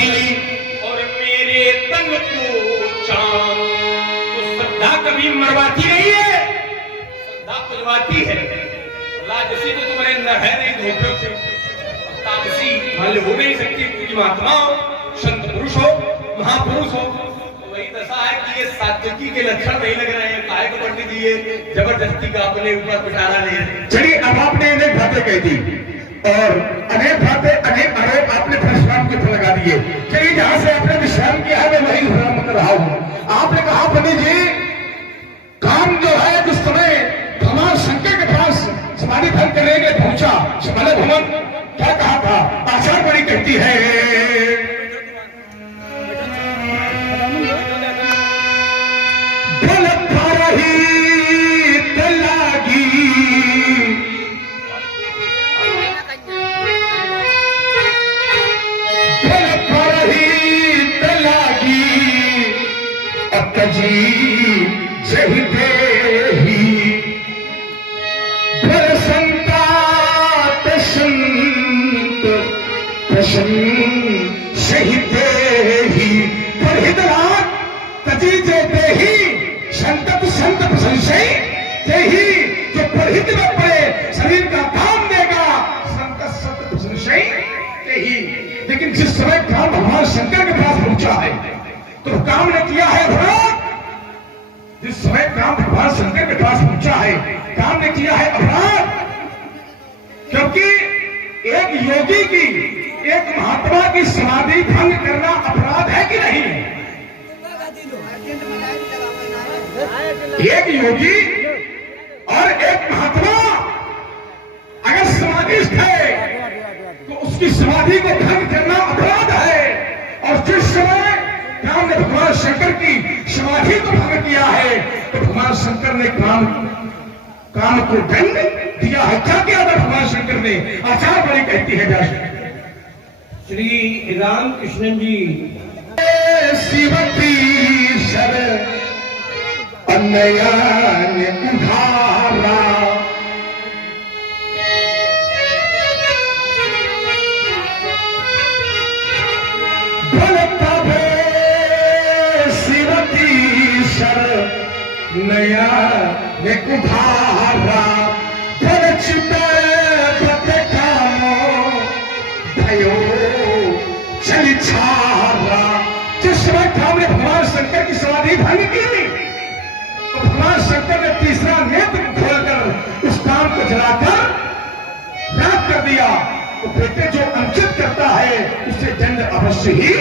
भरी और मेरे तन को चांद। तो श्रद्धा कभी मरवाती नहीं है, श्रद्धा पुजवाती है। राजसी तो तुम्हारे अंदर है नहीं, धोखे से तामसी मान हो नहीं सकती। पूरी महात्मा हो, संत पुरुष हो, महापुरुष हो, तो वही दशा है कि ये सात्विकी के लक्षण नहीं लग रहे हैं। काहे को पंडित जी ये जबरदस्ती का अपने ऊपर पिटारा ले रहे। चलिए, अब आपने अनेक बातें कह दी और अनेक बातें, अनेक आरोप आपने विश्राम के ऊपर लगा दिए। चलिए, जहां से आपने विश्राम किया है मैं वही विश्राम कर रहा हूं। आपने कहा पंडित जी, काम जो है जिस समय भगवान शंकर के पास समाधि भंग करने के पहुंचा, समाधि भवन क्या कहा था? आचार बड़ी कहती है, सही देही प्रसन्नता प्रसन्न सही देही परहितराग तजी जे देही संतत संत प्रशंसई देही। जो परहित में पड़े शरीर का काम देगा, संत संत प्रशंसई देही। लेकिन जिस समय काम भगवान शंकर के पास पहुंचा है तो काम ने किया है अपराध। जिस समय काम भगवान शंकर के पास पहुंचा है, काम ने किया है अपराध। क्योंकि एक योगी की, एक महात्मा की समाधि भंग करना अपराध है कि नहीं? एक योगी और एक महात्मा अगर समाधिस्थ है तो उसकी समाधि को भंग करना अपराध है। और जिस समय राम ने भगवान शंकर की समाधि को भंग किया है तो भगवान शंकर ने काम को दंड दिया है। क्या किया था भगवान शंकर ने? आचार बड़ी कहती है व्यास श्री रामकृष्ण जी, शिवती सर अन्नयान उधारा नया उधारा परचित भयो चली छारा। जिस समय हमने भगवान शंकर की समाधि भंग की तो भगवान शंकर ने तीसरा नेत्र खोलकर उस काम को जलाकर राख कर दिया। तो बेटे जो अंकित करता है उसे दंड अवश्य ही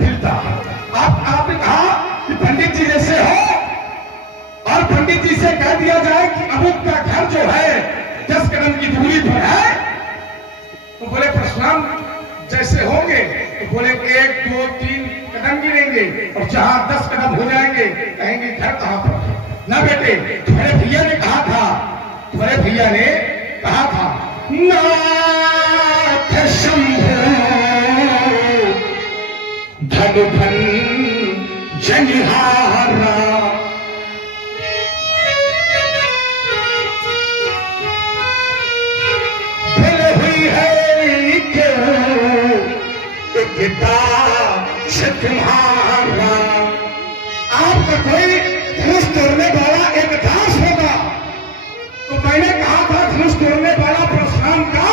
मिलता है। आपने कहा कि पंडित जी जैसे हो और पंडित जी से कह दिया जाए कि अमुक का घर जो है 10 कदम की दूरी पर है, तो बोले परशुराम जैसे होंगे तो बोले 1 2 3 कदम गिनेंगे और जहां 10 कदम हो जाएंगे कहेंगे घर कहां पर? ना बेटे, तुम्हारे भैया ने कहा था, तुम्हारे भैया ने कहा था नाथ शंभो धनु धन जनिहारा। तुम्हारा आपका कोई धनुष तोड़ने वाला एक दास होगा तो मैंने कहा था धनुष तोड़ने वाला परशुराम का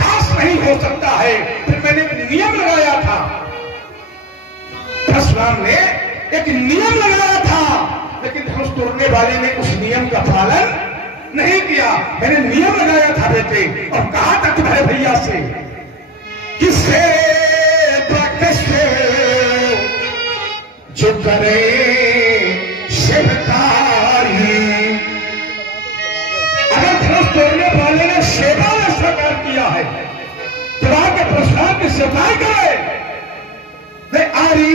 दास नहीं हो सकता है। फिर मैंने एक नियम लगाया था, परशुराम ने एक नियम लगाया था, लेकिन धनुष तोड़ने वाले ने उस नियम का पालन नहीं किया। मैंने नियम लगाया था बेटे और कहा था तुम्हारे भैया से किससे जो करे शिवकारी। अगर धनुष तोड़ने वाले ने सेवा में स्वीकार किया है तो आके परशुराम की सेवाएं करे। वे आरी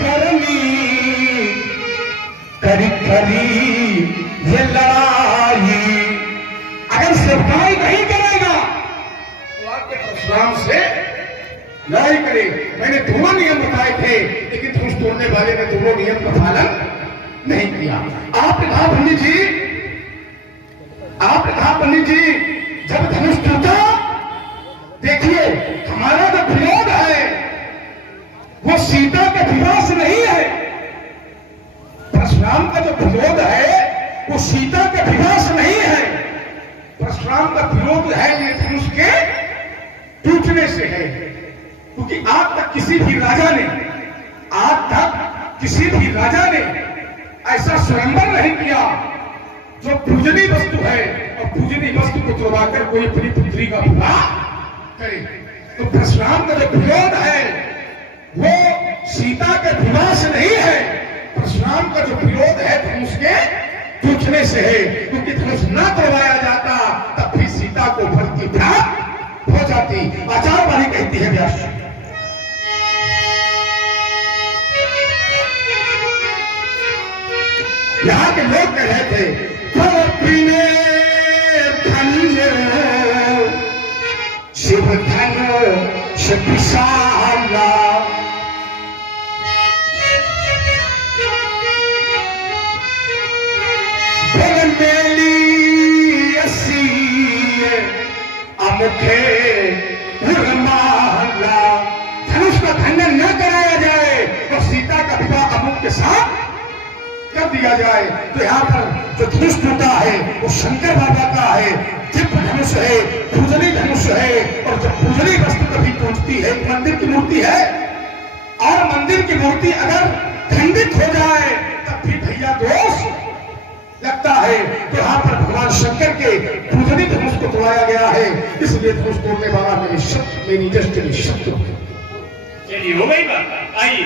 करनी करी करी ये लड़ाई। अगर सेवाएं नहीं करेगा तो आके परशुराम से लड़ाई करे। मैंने दोनों नियम बताए थे लेकिन धनुष तोड़ने वाले ने दोनों नियम का पालन नहीं किया। आपने कहा पंडित जी, आपने कहा पंडित जी जब धनुष टूटा, देखिए हमारा जो विरोध है सीता के विनाश नहीं है। परशुराम का जो विरोध है वो सीता के विनाश नहीं है। परशुराम का विरोध है ये धनुष के टूटने से है। क्योंकि आज तक किसी भी राजा ने ऐसा स्वयंवर नहीं किया जो पूजनीय वस्तु है और पूजनीय वस्तु को तोड़वाकर कोई अपनी पुत्री का विवाह करे। तो परशुराम का जो विरोध है वो सीता के विवाह से नहीं है। परशुराम का जो विरोध है धनुष के टूटने से है। क्योंकि धनुष न तोड़वाया जाता तब भी सीता को फल की प्राप्त हो जाती। आचार्य वाणी कहती है व्यास जी, यहाँ के लोग कह रहे थे शिव धन विशाला अमुखे धनुष का खंडन न कराया जाए और सीता का विवाह अमुक के साथ कर दिया जाए। तो यहाँ पर जो धनुष टूटा है वो शंकर बाबा का है, दिव्य धनुष है, पूजनीय धनुष है। और जब पूजनीय वस्तु कभी टूटती है, मंदिर की मूर्ति है और मंदिर की मूर्ति अगर खंडित हो जाए तब भी भैया दोष लगता है। तो यहाँ पर भगवान शंकर के पूजनीय धनुष को तोड़ाया गया है, इसलिए धनुष तोड़ने वाला मेरी जस्ट शब्द। चलिए हो गई बात। आइए,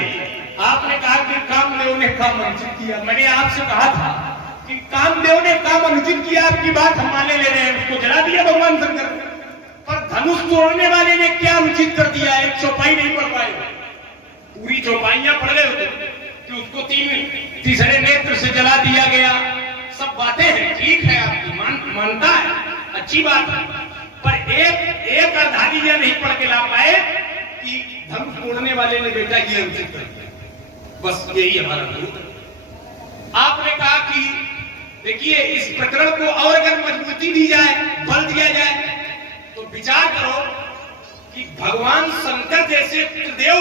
आपने कहा कि कामदेव ने काम अनुचित किया। मैंने आपसे कहा था कि कामदेव ने काम अनुचित किया, आपकी बात हम माने ले रहे हैं, उसको जला दिया भगवान शंकर। पर धनुष तोड़ने वाले ने क्या अनुचित कर दिया? एक चौपाई नहीं पढ़ पाए, पूरी चौपाइयां पढ़ गए होते कि उसको तीसरे नेत्र से जला दिया गया। सब बातें हैं, ठीक है, आपकी मानता है, अच्छी बात है। पर एक अर्धाली नहीं पढ़ के ला पाए कि धनुष तोड़ने वाले ने बेटा ये अनुचित कर दिया। बस यही हमारा विरोध। आपने कहा कि देखिए इस प्रकरण को और अगर मजबूती दी जाए, बल दिया जाए, तो विचार करो कि भगवान शंकर जैसे त्रिदेव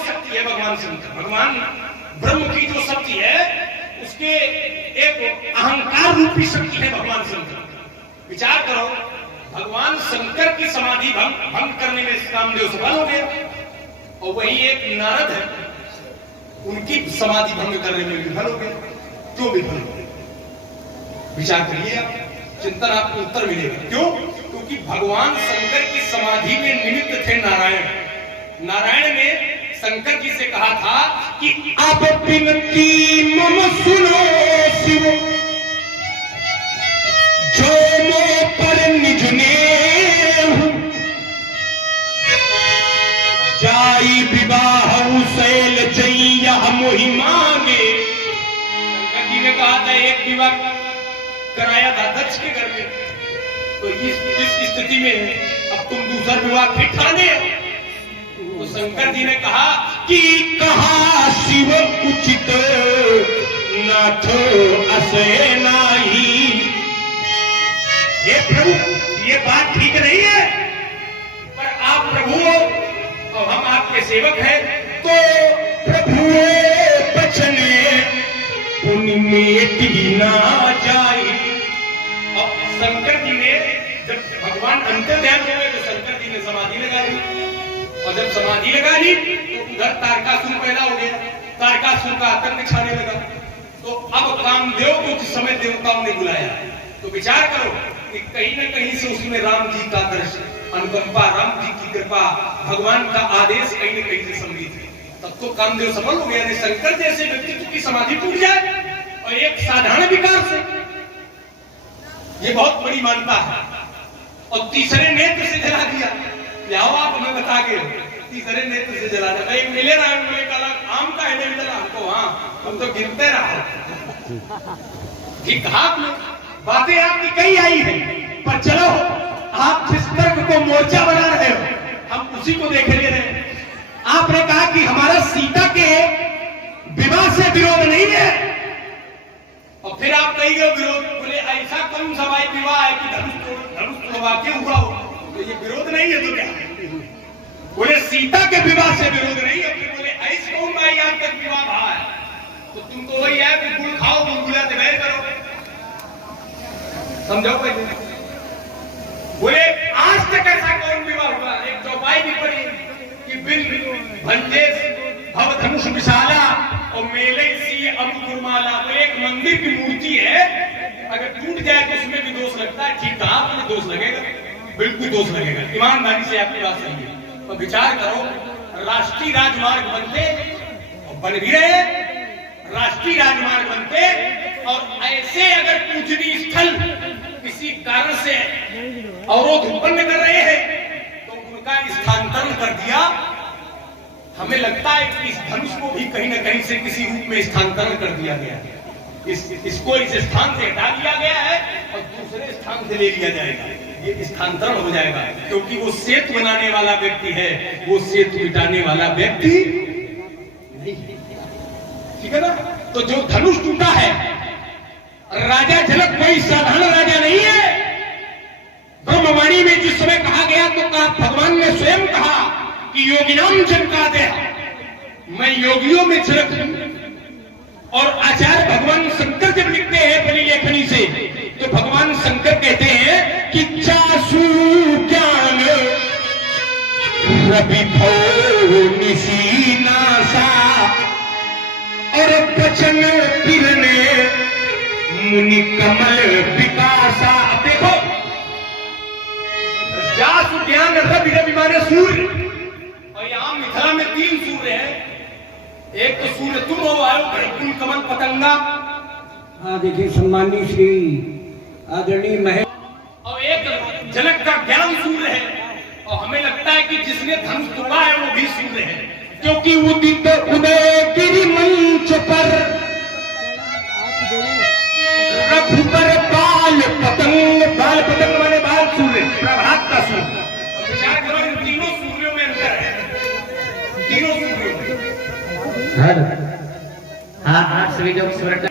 शक्ति है। भगवान शंकर, भगवान ब्रह्म की जो शक्ति है उसके एक अहंकार रूपी शक्ति है भगवान शंकर। विचार करो, भगवान शंकर की समाधि भंग करने में कामदेव सफल हो गया और वही एक नारद है, उनकी समाधि भंग करने में विफल हो गया। क्यों विफल हो गया? विचार करिए आप, चिंतन आपको उत्तर मिलेगा। क्यों? क्योंकि भगवान शंकर की समाधि में निमित्त थे नारायण। नारायण ने शंकर जी से कहा था कि अब विनती मम सुनो शिव, जो मो पर निज नेह, जाई विवाह शैल जैया मोहि मांगे। शंकर जी ने कहा था एक विवाह कराया था दक्ष के घर में, तो इस स्थिति में अब तुम दूसरा विवाह फिर ठाने। तो शंकर जी ने कहा कि कहा शिव उचित नाथ असे नाही। हे प्रभु, ये बात ठीक नहीं है, पर आप प्रभु हो और हम आपके सेवक हैं, तो प्रभु बचने उनमें ना जाए। और शंकर जी ने जब भगवान अंतर्ध्यान हो गए तो शंकर जी ने समाधि लगा ली, और जब समाधि लगा ली तो उधर तारकासुर पैदा हो गया। तारकासुर का आतंक छाने लगा। तो अब कामदेव को उस समय देवताओं ने बुलाया। तो विचार करो कि कहीं न कहीं से उसमें राम जी का दर्श, अनुकंपा, राम जी की कृपा, भगवान का आदेश कहीं न कहीं से सम्मिलित है। तब तो कामदेव सफल हो गया। शंकर जैसे व्यक्तित्व की समाधि टूट जाए और एक साधारण विकार से, ये बहुत बड़ी मानता है। और तीसरे नेत्र से जला दिया। जाओ आप हमें बता के तीसरे नेत्र से जला दिया। भाई मिले रहा है, कल आम का है नहीं जला हमको, हाँ हम तो गिनते रहा। ठीक, आप बातें आपकी कई आई है, पर चलो आप जिस तर्क को मोर्चा बना रहे हो हम उसी को देख ले रहे हैं। आपने कहा कि हमारा सीता के विवाह से विरोध नहीं है, और फिर आप कही गए विरोध, बोले ऐसा कौन सा भाई विवाह है कि धनुष तोड़वा के हुआ हो, तो ये विरोध नहीं है। तो क्या बोले सीता के विवाह से विरोध नहीं है, फिर बोले ऐसे कौन भाई आज तक विवाह भा है? तो तुम तो वही है कि गुड़ खाओ गुलगुला दबाई करो, समझो भाई। बोले आज तक ऐसा कौन विवाह हुआ? एक चौपाई भी पड़ी कि बिन भंजेस भव धनुष विशाला और मेले सी अमुकुरमाला। बोले एक मंदिर की मूर्ति है, अगर टूट जाए तो उसमें भी दोष लगता है। ठीक कहा आपने, दोष लगेगा, बिल्कुल दोष लगेगा। ईमानदारी से आपकी बात सही है। तो विचार करो, राष्ट्रीय राजमार्ग बनते और बन भी रहे, राष्ट्रीय राजमार्ग बनते और ऐसे अगर पूजनीय स्थल किसी कारण से अवरोध उत्पन्न कर रहे हैं तो उनका स्थानांतरण कर दिया। हमें लगता है कि इस धनुष को भी कहीं ना कहीं से किसी रूप में स्थानांतरण कर दिया गया है। इसको इस स्थान से हटा दिया गया है और दूसरे स्थान से ले लिया जाएगा। ये स्थानांतरण हो जाएगा क्योंकि वो सेतु बनाने वाला व्यक्ति है, वो सेतु मिटाने वाला व्यक्ति नहीं है। ठीक है ना? तो जो धनुष टूटा है, राजा जनक कोई साधारण राजा नहीं है। ब्रह्मवाणी में जिस समय कहा गया तो भगवान ने स्वयं कहा कि योगिनाम जनका दे, मैं योगियों में जनक हूं। और आचार्य भगवान शंकर जब लिखते हैं बड़ी लेखनी से तो भगवान शंकर कहते हैं कि चासु ज्ञान रवि भो निशीनासा और बचन पिरने मुनि कमल विकासा। अब देखो, जासु ज्ञान रवि, रवि माने सूर्य, और यहां मिथिला में 3 सूर्य हैं। एक तो सूर्य तुम हो, आयो कुल कमल पतंगा। हाँ देखिए, सम्मानीय श्री आदरणीय महेश, और एक जनक का ज्ञान सूर्य है। और हमें लगता है कि जिसने धनुष तोड़ा है वो भी सूर्य है, क्योंकि उदित उदय गिरि मंच पर रघुबर बाल पतंग, बाल पतंग माने बाल सूर्य, प्रभात का सूर्य। और विचार करो, इन तीनों सूर्यों में अंतर है, तीनों सूर्यों में। हाँ सभी लोग सूर्य,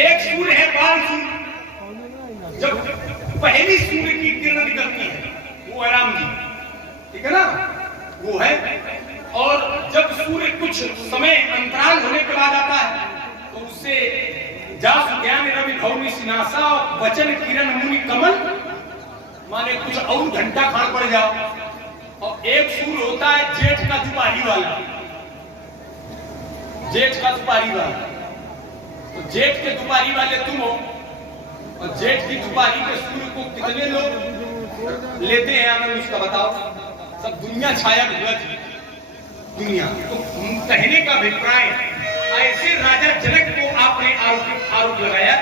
एक सूर्य है बाल सूर्य, जब पहली सूर्य की किरण निकलती है वो है राम जी, ठीक है ना, वो है। और जब सूर्य कुछ समय अंतराल होने के बाद आता है तो उससे जासु ज्ञान रवि भौनि सिनासा वचन किरण मुनि कमल, माने कुछ और घंटा खान पड़ जाओ। और एक सूर्य होता है जेठ का दुपारी वाला, जेठ का दुपारी वाला। तो जेठ के दुपारी वाले तुम हो, और जेठ की दुपारी के सूर्य को कितने लोग लेते हैं हमें उसका बताओ। सब दुनिया छाया दुनिया। तो कहने का अभिप्राय, ऐसे राजा जनक को आपने आरोप लगाया।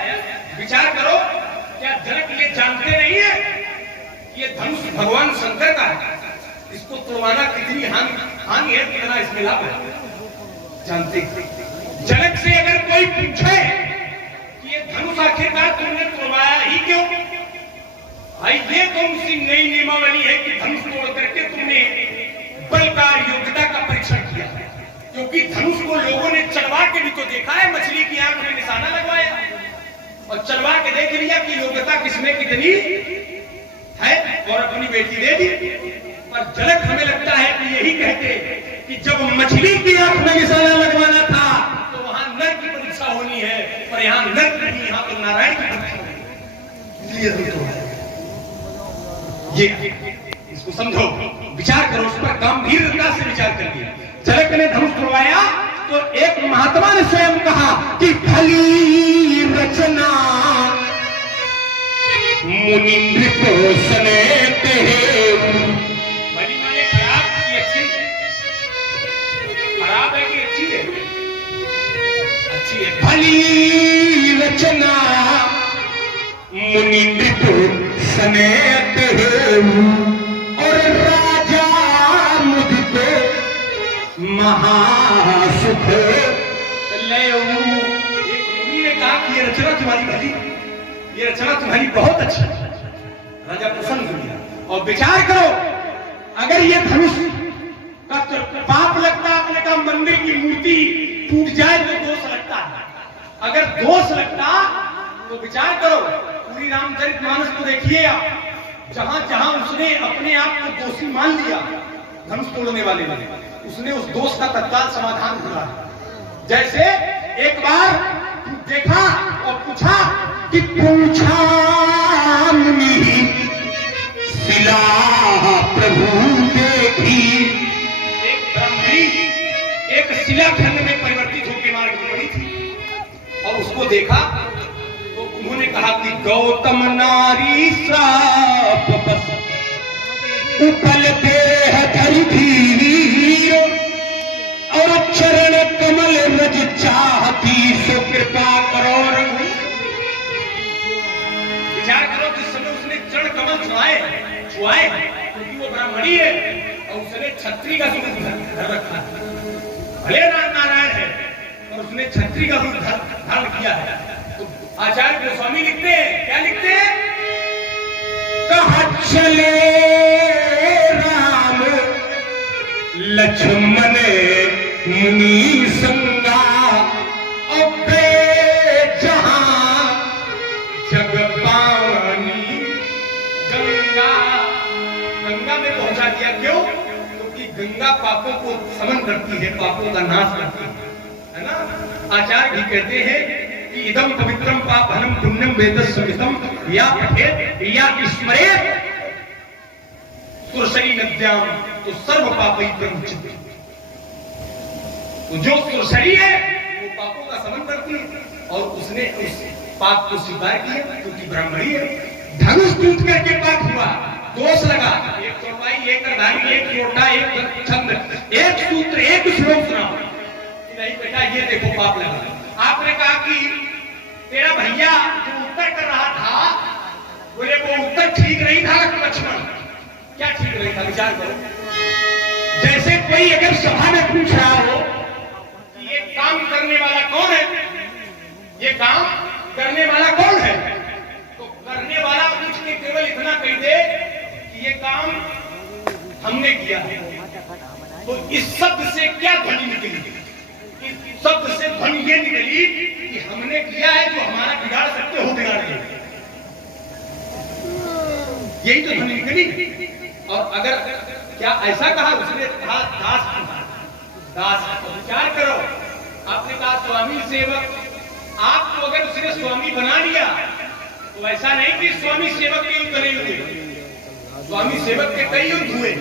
विचार करो, क्या जनक ये जानते नहीं है कि ये धनुष भगवान शंकर का है? इसको तोड़वाना कितनी हानि है, कितना इसमें लाभ है, जानते? जनक से अगर कोई पूछे कि ये धनुष आखिरकार तुमने तोड़वाया ही क्यों, भाई ये कौन सी नई नियमावली है कि धनुष तोड़ करके तुमने बलकार योग्यता का परीक्षण किया? क्योंकि धनुष को लोगों ने चलवा के भी तो देखा है, मछली की आंख में निशाना लगवाया और चलवा के देख लिया कि योग्यता किसमें कितनी है और अपनी बेटी दे दी। पर जनक हमें लगता है कि यही कहते कि जब मछली की आंख में निशाना लगवाना था तो वहां नर की परीक्षा होनी है, पर यहाँ नर नहीं, यहाँ तो नारायण की परीक्षा होनी। ये इसको समझो, विचार करो, उस पर गंभीरता से विचार करिए। जनक ने धनुष तोड़वाया तो एक महात्मा ने स्वयं कहा कि भली रचना मुनि को सनेते भली माने खराब की अच्छी, खराब है कि अच्छी है? अच्छी है। भली रचना मुनि को सनेते और राजा मुझको महासुख ले। एक मुनि ने कहा कि ये रचना तुम्हारी भली, ये रचना तुम्हारी बहुत अच्छी है। राजा प्रसन्न हो गया। और विचार करो, अगर ये धनुष का पाप लगता, आपने कहा मंदिर की मूर्ति टूट जाए तो दोष लगता है। अगर दोष लगता तो विचार करो, पूरी रामचरितमानस को देखिए आप, जहां जहां उसने अपने आप को दोषी मान लिया धनुष तोड़ने वाले ने, उसने उस दोष का तत्काल समाधान किया। जैसे एक बार देखा और पूछा कि पूछा मुनि शिला प्रभु देखी। एक ब्राह्मणी एक शिलाखंड में परिवर्तित होकर मार्ग में पड़ी थी और उसको देखा तो उन्होंने कहा कि गौतम नारी साप बस उपल देह धरि धीर और चरण कमल रज चाहती सो कृपा करो रघु। विचार करो जिस समय उसने चरण कमल छुआए क्योंकि वो ब्राह्मणी है और उसने छत्री का रूप धर रखा है। भले नारायण है और उसने छत्री का रूप धारण किया है। तो आचार्य गोस्वामी लिखते हैं, क्या लिखते हैं? कहा चले राम लक्ष्मण मुनि संगा और गए जहां जग पावनी गंगा। गंगा में पहुंचा दिया, क्यों? क्योंकि गंगा पापों को समन करती है, पापों का नाश करती है ना। आचार्य भी कहते हैं कि इदम पवित्रम पापहनम पुण्यम वेदस्सवितम या पठेत या स्मरेत सुरसरी नद्याम तो सर्व पापी प्रमुचित। तो जो सुरसरी है वो पापों का समन करती है और उसने उस पाप को स्वीकार किया क्योंकि ब्राह्मणी है। धनुष टूट करके पाप हुआ, दोष लगा, एक चौपाई, एक करधानी, एक लोटा, एक छंद, एक सूत्र, एक श्लोक सुना। नहीं बेटा ये देखो पाप लगा। आपने कहा कि तेरा भैया जो उत्तर कर रहा था बोले वो उत्तर ठीक नहीं था लक्ष्मण। क्या ठीक नहीं था? विचार करो। जैसे कोई अगर सभा में पूछ रहा हो कि ये काम करने वाला कौन है, ये काम करने वाला कौन है, तो करने वाला पूछ के केवल इतना कह दे कि ये काम हमने किया है। तो इस शब्द से क्या ध्वनि निकली? इस शब्द से ध्वनि ये निकली कि हमने किया है, जो हमारा बिगाड़ सकते हो बिगाड़ गए। यही तो ध्वनि निकली। और अगर क्या ऐसा कहा उसने, कहा दास। तो विचार करो, आपने कहा स्वामी सेवक। आपको अगर उसने स्वामी बना लिया तो ऐसा नहीं कि स्वामी सेवक के युद्ध नहीं हुए। स्वामी सेवक के कई युद्ध हुए,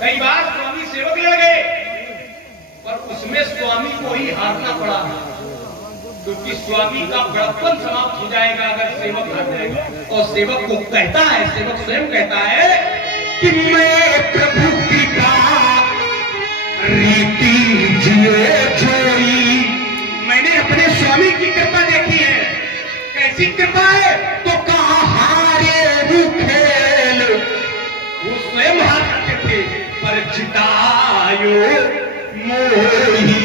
कई बार स्वामी सेवक लड़ गए, पर उसमें स्वामी को ही हारना पड़ा क्योंकि स्वामी का बड़प्पन समाप्त हो जाएगा अगर सेवक हार जाएगा। और सेवक को कहता है, सेवक स्वयं कहता है कि मैं प्रभु कृपा रीति जिए जोई। मैंने अपने स्वामी की कृपा देखी है। कैसी कृपा है? तो कहा हारे रूखेल, वो स्वयं हार करते थे, पर जितायो मोही,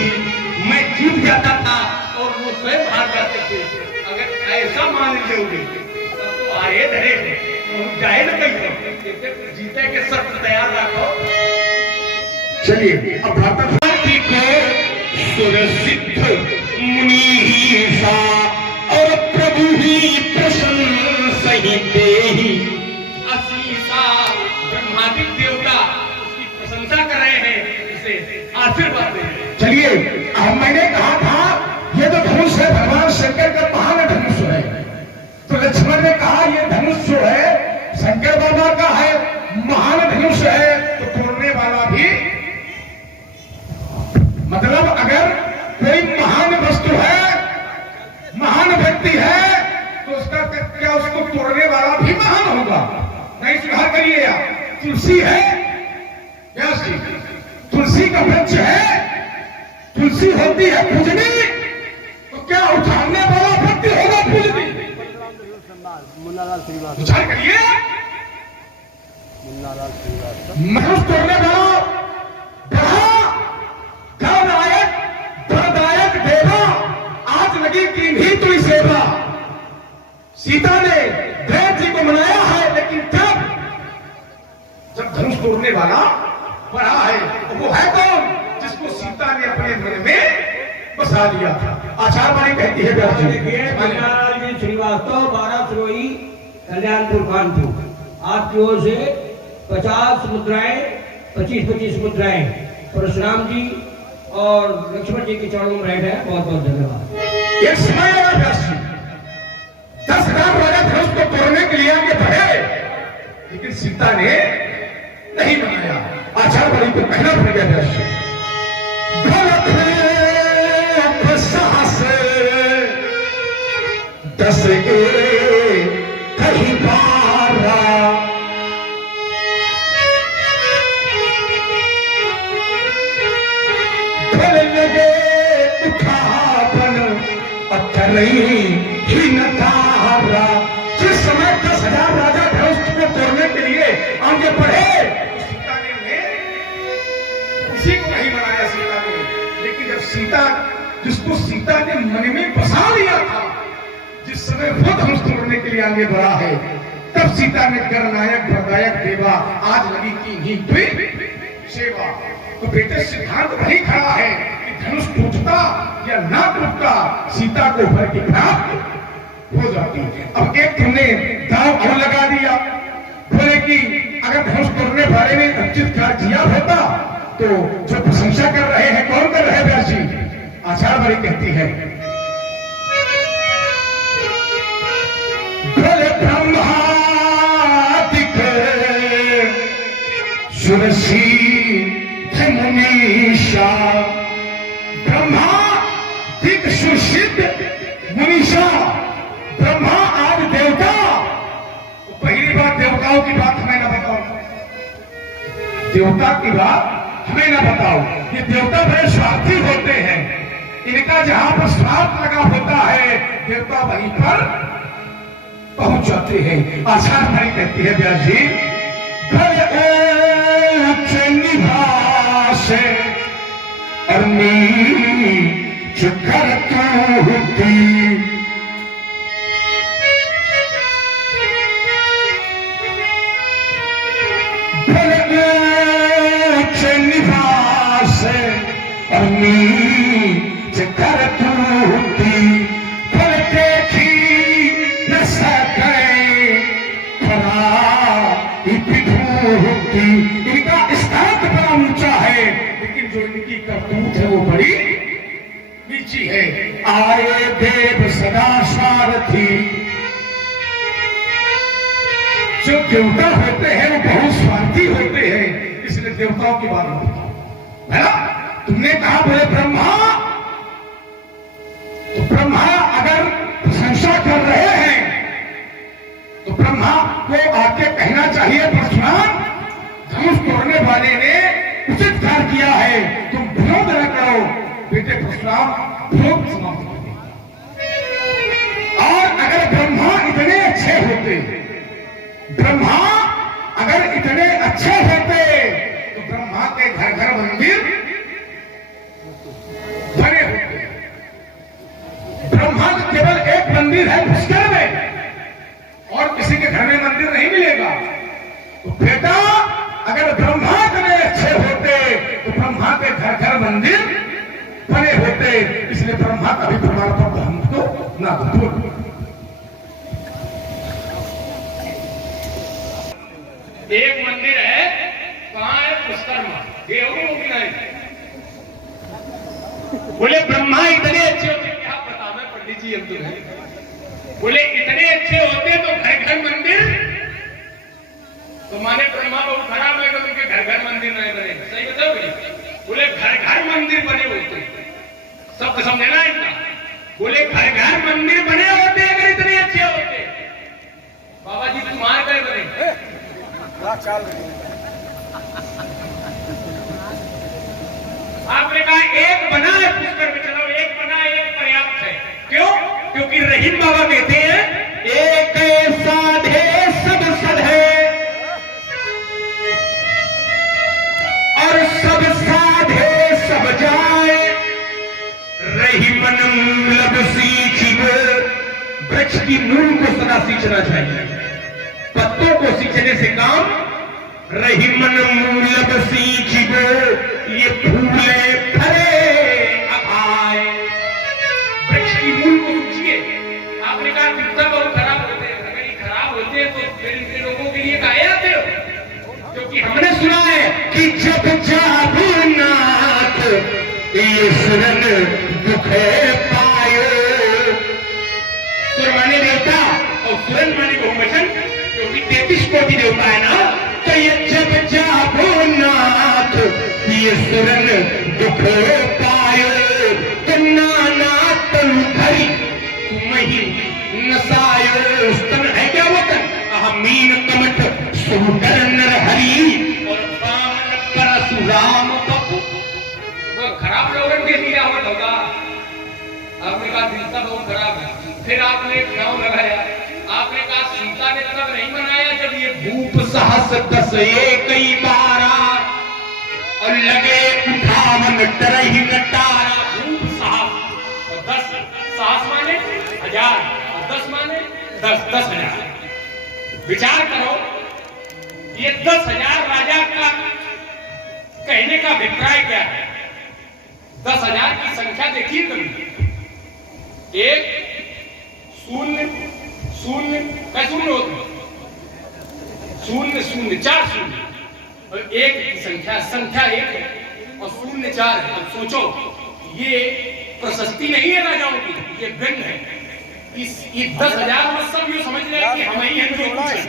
मैं जीत जाता था और वो स्वयं हार जाते थे। अगर ऐसा मान लोगे तब तो आए धरे जाए न कहीं, जीते के शर्त तैयार रखो। चलिए अब भ्राता को सुर सिद्ध मुनि सा और प्रभु ही प्रसन्न सही देही। असीसा ब्रह्मादि देवता उसकी प्रशंसा कर रहे हैं, उसे आशीर्वाद दे रहे हैं। चलिए अब मैंने कहा था ये तो धनुष है, भगवान शंकर का महान धनुष है। तो लक्ष्मण ने कहा ये धनुष जो है शंकर बाबा का है, महान धनुष है, तो तोड़ने वाला भी, मतलब अगर कोई महान वस्तु है, महान व्यक्ति है, तो उसका क्या उसको तोड़ने वाला भी महान होगा? नहीं सुधार करिए आप। तुलसी है, व्यास जी, तुलसी का वृक्ष है, तुलसी होती है पूजनी, तो क्या उठाने वाला व्यक्ति होगा पूजनी? विचार करिए। महस तोड़ने वाला बड़ा धनदायक धनदायक देवा, आज लगी की भी तुई सेवा। सीता ने दैव जी को मनाया है, लेकिन जब धनुष तोड़ने वाला बड़ा है तो वो है कौन? जिसको सीता ने अपने मन में बसा लिया था। आचार्य वाणी कहती है व्यास जी, श्रीवास्तव 12 सिरोही कल्याणपुर कानपुर, आपकी ओर से 50 मुद्राएं, 25-25 मुद्राएं परशुराम जी और लक्ष्मण जी के चरणों में बैठे हैं। बहुत बहुत धन्यवाद। एक समय आया व्यास जी, 10,000 राजा धनुष को तोड़ने के लिए आगे बढ़े, लेकिन सीता ने नहीं बनाया। आचार्य बलि को कहना पड़ गया व्यास जी, साहस 10 कहीं 12 लगे उठापन पत्थर ही न तारा। जिस समय 10,000 राजा धनुष को तोड़ने के लिए आगे बढ़े, सीता ने किसी को नहीं बनाया सीता ने। लेकिन जब सीता, जिसको सीता ने मन में बसा लिया था, जिस समय वो धनुष तोड़ने के लिए आगे बढ़ा है, तब सीता ने गणनायक वरदायक देवा आज लगी की ही सेवा। तो बेटे सिद्धांत वही खड़ा है कि धनुष टूटता या ना टूटता, सीता को वर की प्राप्त हो जाती। अब एक तुमने दाव और लगा दिया, बोले कि अगर धनुष तोड़ने वाले ने उचित कार्य किया होता तो जो प्रशंसा कर रहे हैं कौन कर रहे हैं व्यास जी? आचार्य बलि कहती है, बोले ब्रह्मादिक सुरसी मुनीषा, ब्रह्मा दिक सुसिद्ध मुनीषा, ब्रह्मा आज देवता। तो पहली बात देवताओं की बात हमें ना बताओ, देवता की बात हमें ना बताओ। ये देवता बड़े स्वार्थी होते हैं, इनका जहां पर स्वार्थ लगा होता है देवता वहीं पर पहुंच जाते हैं। आचार्य बलि कहती है व्यास जी, निभास और नीच करतूती, निभास और नीच करतूती, फल देखी न सके विभूति। इनका स्थान बड़ा ऊंचा है, लेकिन जो इनकी करतूत है वो बड़ी नीची है। आए देव सदा सारथी, जो देवता होते हैं वो बहुत स्वार्थी होते हैं, इसलिए देवताओं की बात बताओ है ना। तुमने कहा बोले ब्रह्मा, तो ब्रह्मा अगर प्रशंसा कर रहे हैं तो ब्रह्मा को आके कहना चाहिए, परशुराम धनुष तोड़ने वाले ने उचित कार्य किया है, तुम विरोध न करो। बेटे परशुराम विरोध समाप्त कर दिया। और अगर ब्रह्मा इतने अच्छे होते, ब्रह्मा अगर इतने अच्छे होते तो ब्रह्मा के घर घर मंदिर बने होते। ब्रह्मा का केवल एक मंदिर है पुष्कर में, और किसी के घर में मंदिर नहीं मिलेगा। तो बेटा अगर ब्रह्मा इतने अच्छे होते तो ब्रह्मा के घर घर मंदिर बने होते, इसलिए ब्रह्मा का भी प्रमाण पत्र हमको ना दो। एक मंदिर है, कहाँ है? पुष्कर में। बोले ब्रह्मा इतने अच्छे होते, क्या बता मैं पंडित जी, हम तो बोले इतने अच्छे होते तो घर घर मंदिर, तो माने ब्रह्मा बहुत खराब है, उनके घर घर मंदिर नहीं बने। सही बताओ बोले घर घर मंदिर बने होते, सब समझे ना इतना। बोले घर घर मंदिर बने होते अगर इतने अच्छे होते। बाबा जी तुम्हारे घर बने, आपने कहा एक बना है पुष्कर में, चलो एक बना, एक पर्याप्त है। क्यों? क्योंकि रहीम बाबा कहते हैं एक साधे सब सधे, और सब साधे सब जाए, रहीमन मूलब सींचिबो। वृक्ष की मूल को सदा सींचना चाहिए, पत्तों को सींचने से काम। रहीमन मूलब सींचिबो, ये फूले फले अभाए। वृक्ष की मूल को सींचिए। आपने कहा दिखता बहुत खराब होते हैं, अगर ये खराब होते हैं तो फिर इन लोगों के लिए गाए आते हो? क्योंकि हमने सुना है कि जब जाबू ना ईश्वरन दुखे पायो। सुर माने देवता और सुरन माने बहुवचन, क्योंकि 33 कोटि देवता है ना। तो ये जब जाबो नाथ ईश्वरन दुखे पायो, तो नाना तन धरी तुम ही नसायो। स्तन है क्या वो तन? मीन कमठ सुंदर नर हरि और बामन परशुराम बपु। वो खराब लोगों के लिए आवत होगा। आपने कहा दिलता बहुत खराब है, फिर आपने एक गाँव लगाया। आपने कहा सीता ने तब नहीं मनाया जब ये भूप सहस दस कई बारा, और लगे उठावन तरही नटारा। भूप साहस और 10 साहस माने 1000 और 10 माने 10,000। विचार करो, ये 10,000 राजा का कहने का अभिप्राय क्या है? 10,000 की संख्या देखिए कभी। 1 0 0 क्या शून्य होता? 0 0 4 शून्य और 1 की संख्या 1 है और 0 4 है। अब सोचो, ये प्रशस्ति नहीं है राजाओं की, ये भिन्न है। ये 10,000 में सब ये समझ रहे हैं कि हम ही हैं जो कुछ है।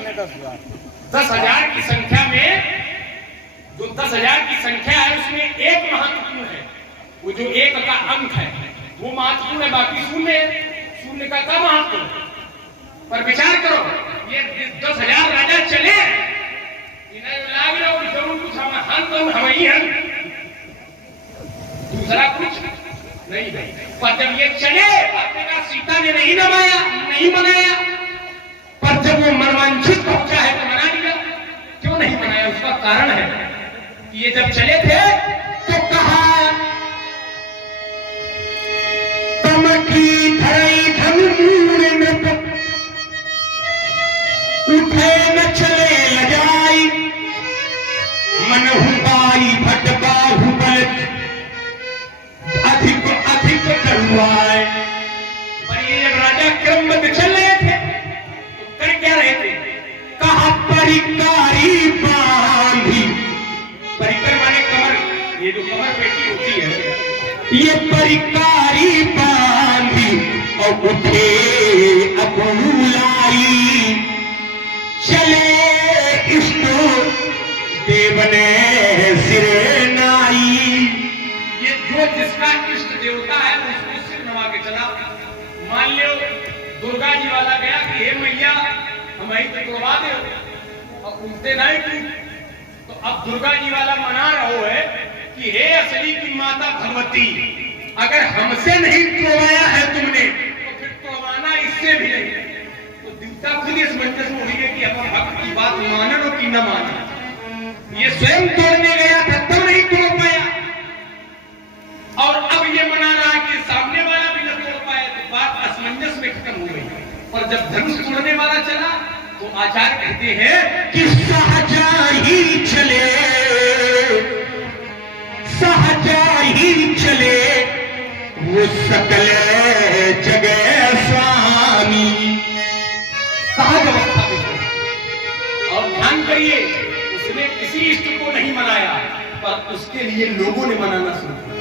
10,000 की संख्या में जो 10,000 की संख्या है उसमें एक महत्वपूर्ण है। वो जो 1 का अंक है वो महत्वपूर्ण है, बाकी शून्य है। शून्य का क्या महत्व है? पर विचार करो, ये 10,000 राजा चले, इन्हें लाग रहा हो जरूर कुछ हम ही हैं, दूसरा कुछ नहीं भाई। पर जब ये चले, आपने कहा सीता ने नहीं मनाया, पर जब वो मनवांछित पहुंचा है तो मना लिया। क्यों नहीं मनाया? उसका कारण है कि ये जब चले थे तो कहा तम की धरई धन मूड़ में उठे न चले लजाई, मन हुई भट बाहुबल अधिक अधिक करुआए। पर ये जब राजा क्रमबद्ध चल रहे थे तो कर क्या रहे थे? कहा परिकारी बांधी, परिकर माने कमर, ये जो कमर पेटी होती है, ये परिकारी बांधी और उठे अबुलाई, चले इष्टो देवने सिरे नाई। ये जो जिसका इष्ट देवता है उसको सिर नवा के चला। मान लो दुर्गा जी वाला गया कि हे मैया हम ही तोड़वा दे, और उनसे नहीं की तो अब दुर्गा जी वाला मना रहो है कि हे असली की माता भगवती, अगर हमसे नहीं तोड़वाया है तुमने तो फिर तोड़वाना इससे भी नहीं। तो देवता खुद इस मंत्र में हुई है कि हम भक्त की बात मानन और कि न मानन। ये स्वयं तोड़ने गया था तब नहीं तोड़ पाया, और अब ये मना रहा कि सामने वाला भी न तोड़ पाए, तो बात असमंजस में खत्म हो गई। और जब धनुष तोड़ने वाला चला तो आचार्य कहते हैं कि सहजा ही चले, सहजा ही चले वो सकल जगह स्वामी। सहज अवस्था में थे। और ध्यान करिए, उसने किसी इष्ट को नहीं मनाया, पर उसके लिए लोगों ने मनाना शुरू किया।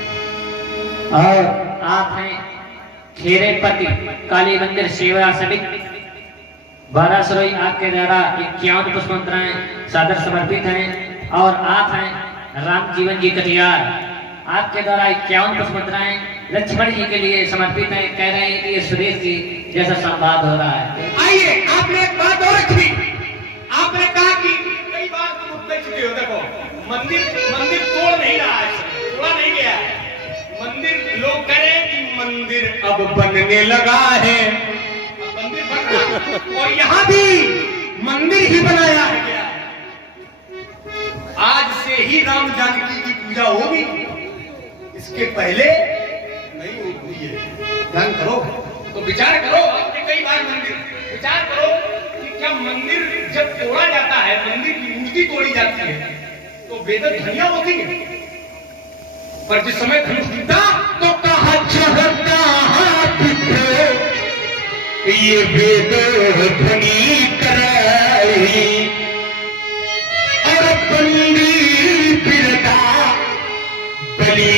और आप हैं खेरेपति काली मंदिर सेवा समिति 12 सरोई आपके द्वारा 51 पुष्प मंत्राएं सादर समर्पित हैं। और आप हैं राम जीवन जी कटियार, आपके द्वारा 51 पुष्प मंत्राएं लक्ष्मण जी के लिए समर्पित हैं। कह रहे हैं कि ये सुरेश जी जैसा संवाद हो रहा है। आइए, आपने एक बात और रखी। आपने कहा कि कई बार तुम उठ चुके हो, देखो मंदिर तोड़ नहीं रहा है, तोड़ा नहीं गया है। मंदिर लोग करें कि मंदिर अब बनने लगा है, मंदिर बन रहा, और यहाँ भी मंदिर ही बनाया है गया। आज से ही राम जानकी की पूजा होगी, इसके पहले नहीं हुई है। ध्यान करो, तो विचार करो। आपने कई बार विचार करो कि क्या मंदिर जब तोड़ा जाता है, मंदिर की मूर्ति तोड़ी जाती है तो वेदन ध्वनियां होती है, पर जिस समय धनुष टूटा तो कहा चाहता हाथ ये वेद ध्वनि कराई, और बंदी बिरदा बली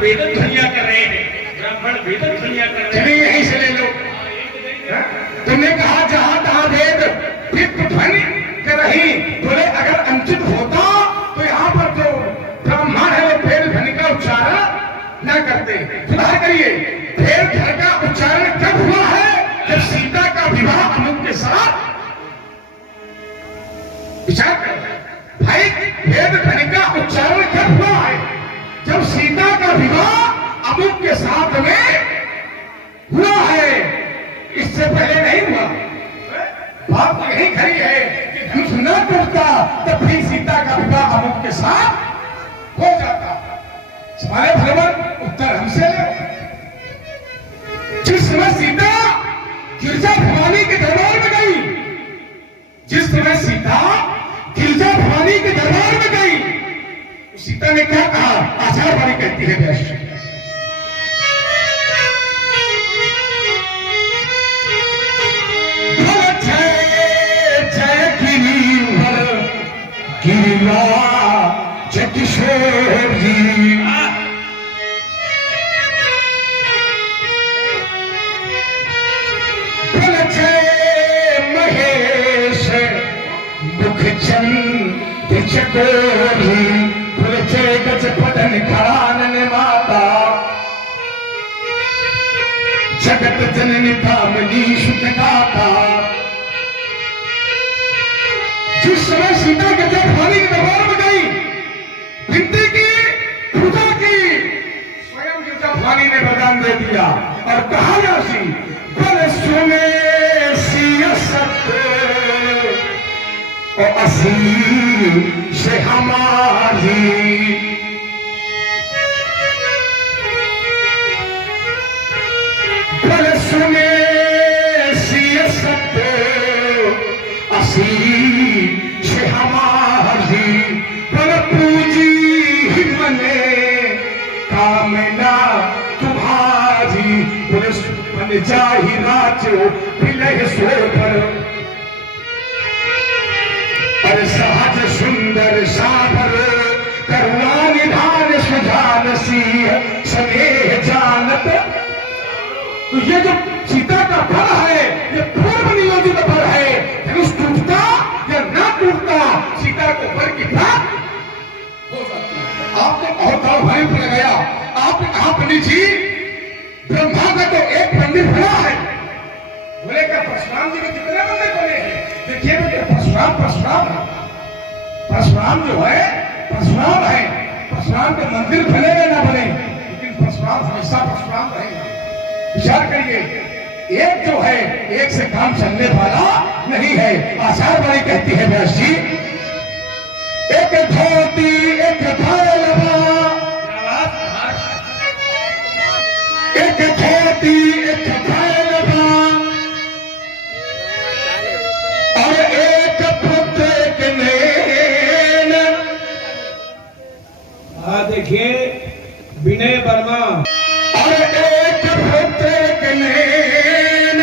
वेदन ध्वनिया कर रहे हैं, ब्राह्मण वेदन ध्वनिया कर रहे चलिए यहीं से ले लो। हाँ? तुमने कहा जहां तहां वेद फिर ध्वनि कर रही, बोले अगर अंकित होता तो यहाँ पर जो ब्राह्मण है वो भेद ध्वनि का उच्चारण न करते। सुधार करिए, भेद ध्वनि का उच्चारण कब हुआ है? जब सीता का विवाह अमुक के साथ। विचार करो भाई, भेद ध्वनि का उच्चारण कब हुआ है? जब सीता का विवाह अमुक के साथ में हुआ है, इससे पहले नहीं हुआ। बात तो यही खरी है कि धनुष न टूटता तब फिर सीता का विवाह अमुक के साथ हो जाता। सवाल भगवान, उत्तर हमसे लो। जिस समय सीता गिरजा भवानी के दरबार में गई, जिस समय सीता गिरजा भवानी के दरबार में गई, सीता ने क्या कहा? आचार वाणी कहती है व्यास, गिरिवा जय किशोर जी, बोल जय महेश मुख चंद चकोरी, बोल जय गज पदन कानन माता, जगत जननी कामनी सुख दाता। जिस समय सीता के जब भवानी के दरबार में गई, विनती की, पूजा की, स्वयं गिरजा भवानी ने वरदान दे दिया और कहा जासी, बल सुने सिय सत्य और असी से हमारी, बल सुने सिय सत्य असी से हमारी, पर पूजी ही मने कामना तुम्हारी, बोले बन जाहि राजो फिलह सोपर, पर सहज सुंदर सागर करुणा निधान सुजान सिंह स्नेह जानत। तो ये जो सीता का फल है, ये पूर्व नियोजित फल है। धनुष टूटता या ना टूटता, सीता को फल की प्राप्त हो जाती है। आपने बहुत भाई लगाया, आपने कहा पंडित जी ब्रह्मा का तो एक मंदिर बना है। बोले क्या परशुराम जी के कितने मंदिर बने हैं? देखिए बेटे, परशुराम जो है परशुराम है। परशुराम के मंदिर बने या ना बने, लेकिन परशुराम हमेशा परशुराम रहेंगे। विचार करिए, एक जो है एक से काम चलने वाला नहीं है। आचार वाणी कहती है व्यास जी, एक धोती एक भैलवा, एक धोती एक भैलवा, और एक पुत्र एक नैन। देखिए विनय वर्मा, और एक पुत्र एक नैन,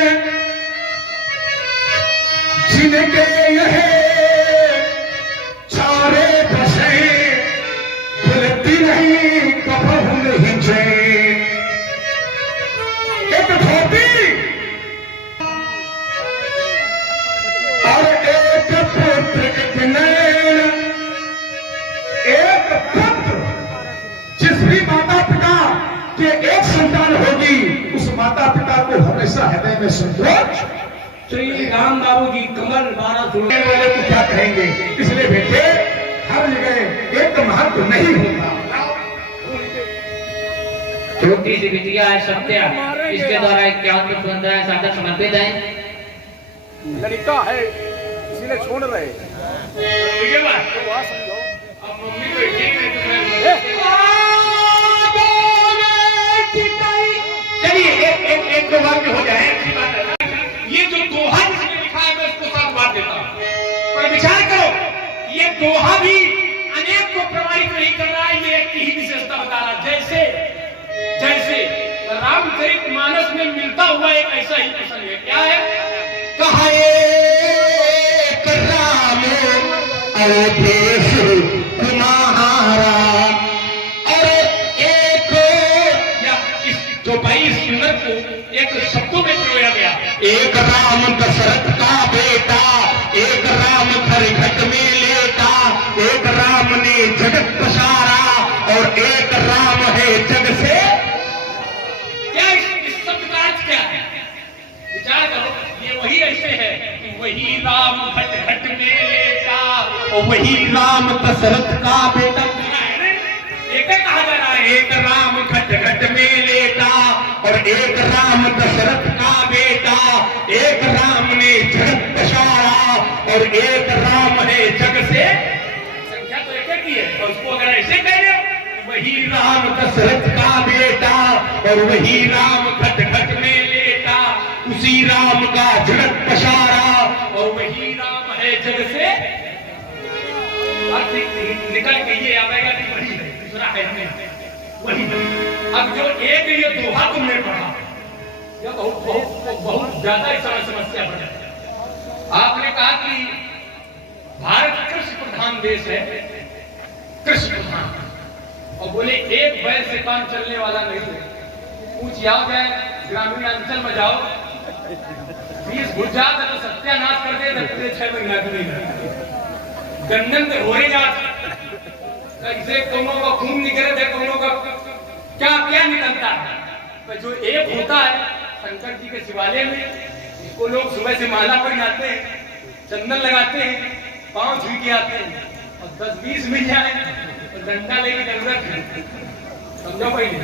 जिनके यह चारे बसे, भूलती नहीं कबहू नहीं चैन। एक धोती और एक पुत्र एक नैन। एक पुत्र, जिस भी माता पिता के एक संतान होगी, उस माता पिता को हमेशा हृदय में संतोष। श्री राम बाबू जी कमल 12 वाले को क्या कहेंगे? इसलिए बेटे हर जगह एक महत्व नहीं होता। छोटी सी बिटिया है सत्या, इसके द्वारा एक ज्ञान को सुन रहा है, सादर समर्पित है। लड़का है इसीलिए छोड़ रहे। ठीक है बात, तो वहाँ समझो। अब मम्मी बैठी है तो मैं चलिए एक दो बार में हो जाए, अच्छी बात है। ये जो दोहा जिसने लिखा है मैं उसको 7 बार देता हूँ, पर विचार करो, ये दोहा भी अनेक को प्रमाणित नहीं कर रहा है, ये एक की ही विशेषता बता रहा है। जैसे रामचरितमानस में मिलता हुआ एक ऐसा ही प्रसंग है। क्या है? कहा एक राम अवधेश तुम्हारा, और एक चौपाई सुंदर को एक शब्दों में पिरोया गया। एक राम दशरथ का बेटा, एक राम खरघट में लेटा, एक राम ने जगत पसारा और एक राम है जग से। क्या इस शब्द का अर्थ क्या है? विचार करो। ये वही ऐसे है कि वही राम घट घट में लेटा और वही राम दशरथ का बेटा। एक कहा जा रहा है, एक राम घट घट में लेटा और एक राम दशरथ का बेटा, एक राम ने जगत पसारा और एक राम है जग से। संख्या तो एक ही है और उसको अगर ऐसे कह रहे हो, वही राम दशरथ का बेटा और वही राम घट घट में लेटा, उसी राम का जगत पसारा और वही राम है जग से। निकल के ये आएगा कि वही है, दूसरा है हमें वही। अब जो एक ये दोहा तुमने पढ़ा, यह बहुत ज्यादा इस समय समस्या बढ़ जाती है। आपने कहा कि भारत कृषि प्रधान देश है, कृषि प्रधान, और बोले एक बैल से काम चलने वाला नहीं है। पूछ जाओ जाए ग्रामीण अंचल में जाओ, 20 गुजरात है तो सत्यानाश कर दे, 6 महीना के नहीं गंदन से हो रही जात कैसे कौनों का खून निकले थे, कौनों का क्या क्या निकलता है। तो जो एक होता है शंकर जी के शिवालय में, इसको लोग सुबह से माला पहनाते हैं, चंदन लगाते हैं, पांव छू के आते हैं, और 10-20 मिल जाए तो डंडा लेने की जरूरत है। समझो पहले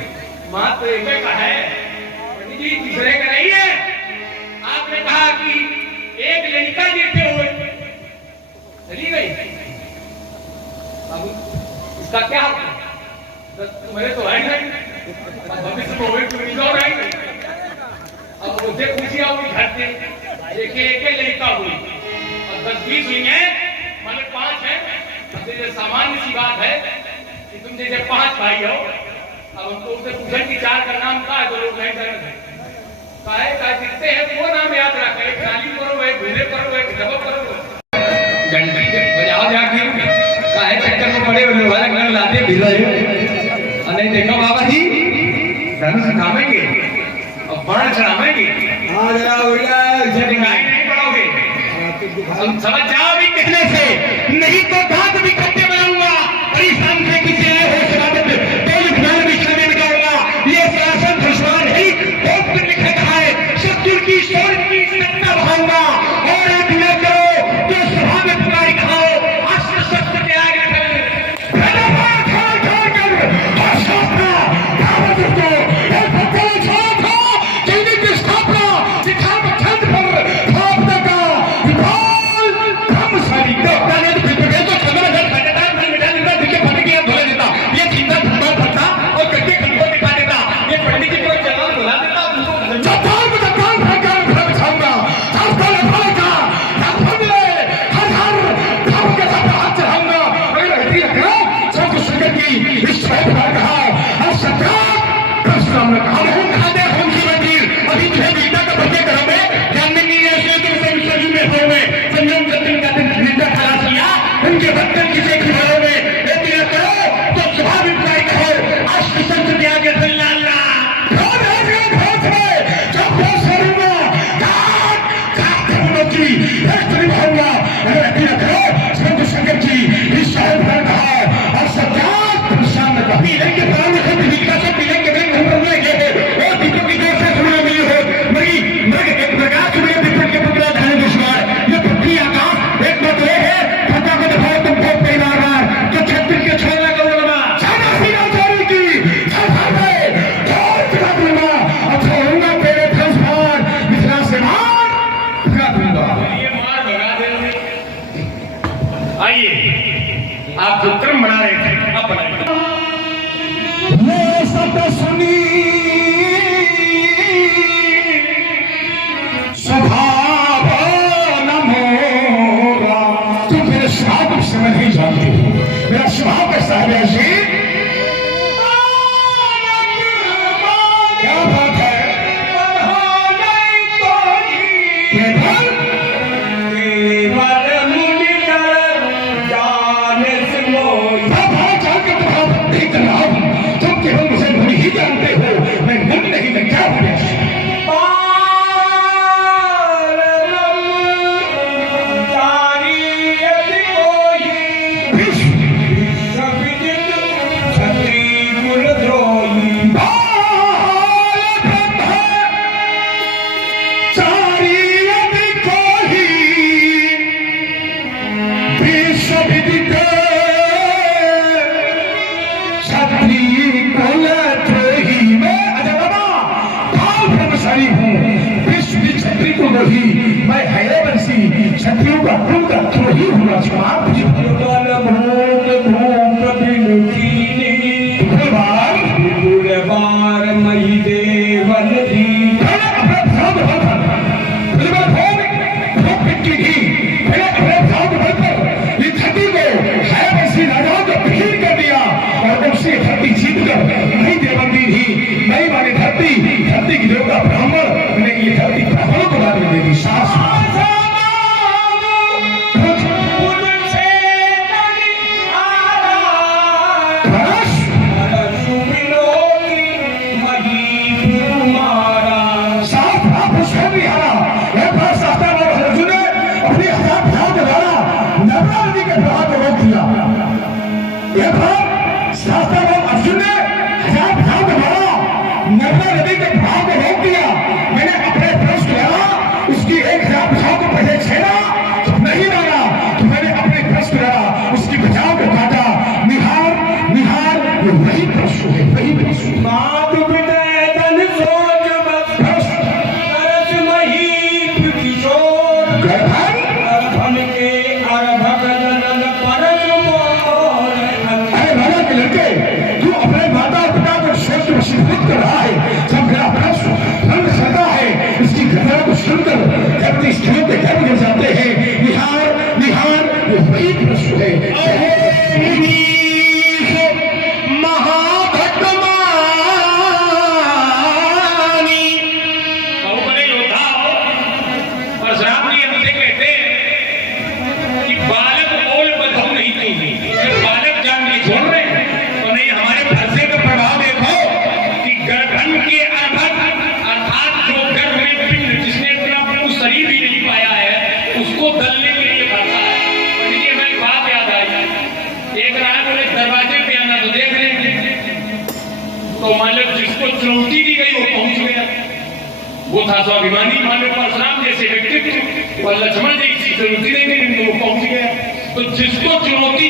माँ तो एक का है, पंडित जी दूसरे का नहीं है। आपने कहा कि एक लड़का देते हुए चली गई, अब इसका क्या तुम्हारे तो है नहीं, भविष्य में हुए तुम और है नहीं। अब मुझे पूछिए वो घर से देखिए एक लड़का हुई और 10-20 हुई है, माने 5 है। जैसे सामान्य सी बात है कि तुम जैसे 5 भाई हो, अब हमको उससे पूछे कि 4 का नाम क्या है, तो लोग नहीं जाने का दिखते हैं, वो नाम याद रखे, खाली करो है, भूले करो है, डबल करो, घंटी बजाओ जाके काहे चक्कर में पड़े लोहा लगने लाते फिर रहे। अरे देखो बाबा जी धन सिखावेंगे और बड़ा चढ़ावेंगे। हाँ जरा उसे दिखाई नहीं पड़ोगे, हम समझ जाओ भी कहने से, नहीं तो दांत भी कट्टे बनाऊंगा। परेशान से किसी आए हो शराबत तेल ध्यान भी खाने में होगा। ये शासन दुश्मन है, बहुत कुछ लिखा था है, शत्रु की शोर की सत्ता भाऊंगा और एक न करो तो सभा में पुकारी खाओ, अस्त्र शस्त्र के आगे जल्दी की स्थापना दिखा छंद पर स्थापना का ब्रह्मशाली तो खबर फट गया धोले देता, ये चिंता धर्माल फटता और कट्टे खंडों दिखा देता, ये पंडित जी को जवान बुला देता। उनके बच्चन किसी की घरों में करो तो स्वाभाविक नहीं कहो अष्ट संत के आगे शंकर जी इस शहर पर कहा और सत्यात सामने का पीले के प्राण से पीले से पीले के दिन घूम रहे हैं और दीपों की जोर से सुना मिली हो मरी मृग एक प्रकाश में विपट के पुतला धन दुश्मन ये पृथ्वी आकाश एक बात ये है फटा को दिखाओ तुम बहुत पैनार तो छत्तीस के छोड़ना करूंगा छाना सीना चोरी की छाना में और पिता दूंगा और छोड़ूंगा तेरे संस्कार मिथिला से मार भगा दूंगा। ये मार भगा देंगे। आइए आप जो क्रम बना रहे थे आप बनाइए। ये सब सुनी स्वभाव न मोरा, तुम मेरे स्वभाव को समझ नहीं जानते हो। मेरा स्वभाव कैसा है ऐसे? क्या बात है? तुम केवल मुझे भूल ही मालिक जिसको चुनौती दी गई वो पहुंच गया। वो था स्वाभिमानी मानव परशुराम जैसे व्यक्तित्व, और लक्ष्मण जैसी चुनौती नहीं दी तो वो पहुंच गया। तो जिसको चुनौती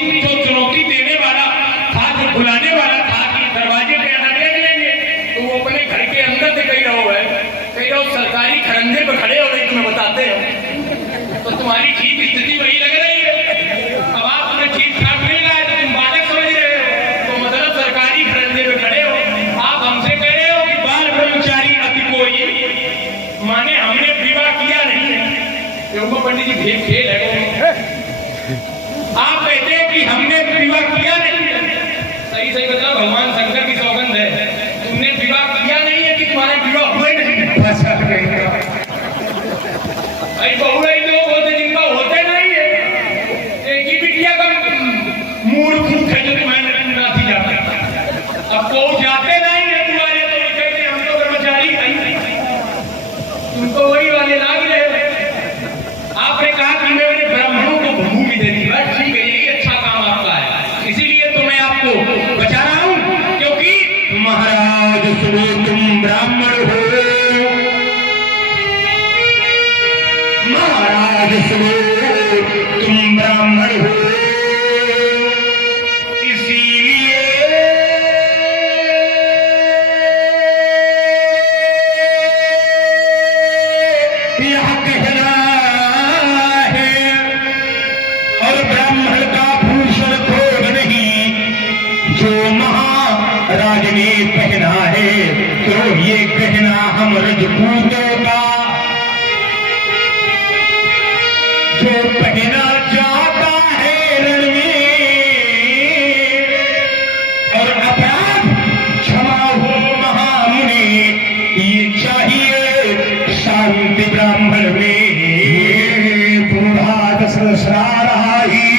देने वाला था, जो बुलाने वाला था कि दरवाजे पे आना देख लेंगे, तो वो अपने घर के अंदर से कही रहो है, कही रहो सरकारी खरंजे पे खड़े हो गए, तुम्हें बताते हो। तो तुम्हारी ठीक स्थिति वही लग रही है। अब आप तुम्हें ठीक ठाक मिल रहा है तो तुम बालक समझ रहे हो, तो मतलब सरकारी खरंजे पे खड़े हो। आप हमसे कह रहे हो कि बाल ब्रह्मचारी अति कोई, माने हमने विवाह किया नहीं है। क्योंकि पंडित जी भेद खेल है। आप कहते हैं कि हमने विवाह किया नहीं है, सही सही बताओ, भगवान शंकर की सौगंध है, तुमने विवाह किया नहीं है कि तुम्हारे विवाह हुए नहीं? भाई बहु ही लोग होते जिनका होते नहीं है। एक ही बिटिया का मूर्ख है जो तुम्हारे नाती जाते, अब को जाते नहीं है तुम्हारे, तो कहते हम तो कर्मचारी नहीं, तुमको वही वाले लाग रहे। आपने कहा कि मैंने ब्राह्मणों को भूमि दे दी, बस ठीक है, यही अच्छा काम आपका है, इसीलिए तो मैं आपको बचा रहा हूं, क्योंकि महाराज सुनो तुम ब्राह्मण हो, महाराज सुनो तुम ब्राह्मण हो, इसीलिए यह कहना है, और ब्राह्मण का भूषण खोग नहीं जो महाराज ने पहना है, तो ये कहना हम रजपूतों का जो पहना जाता है रण में, और अपराध क्षमा हो महामुनि, ये चाहिए शांति ब्राह्मण में। बूढ़ा दशरथ राही,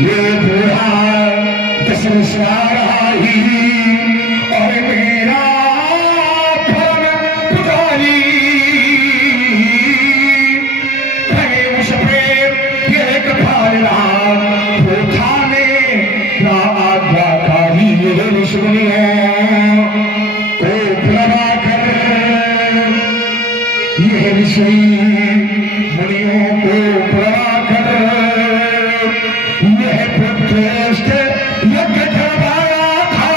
ये बूढ़ा दशरथ राही, और मेरा परम पुजारी, भले उस पे ये कपाल रहा, वो थाने ना आज्ञाकारी, ये सुनिए को प्रभा कर, यह ऋषि मुनियों को प्रभा कर, यह पुत्र यज्ञ करवाया था,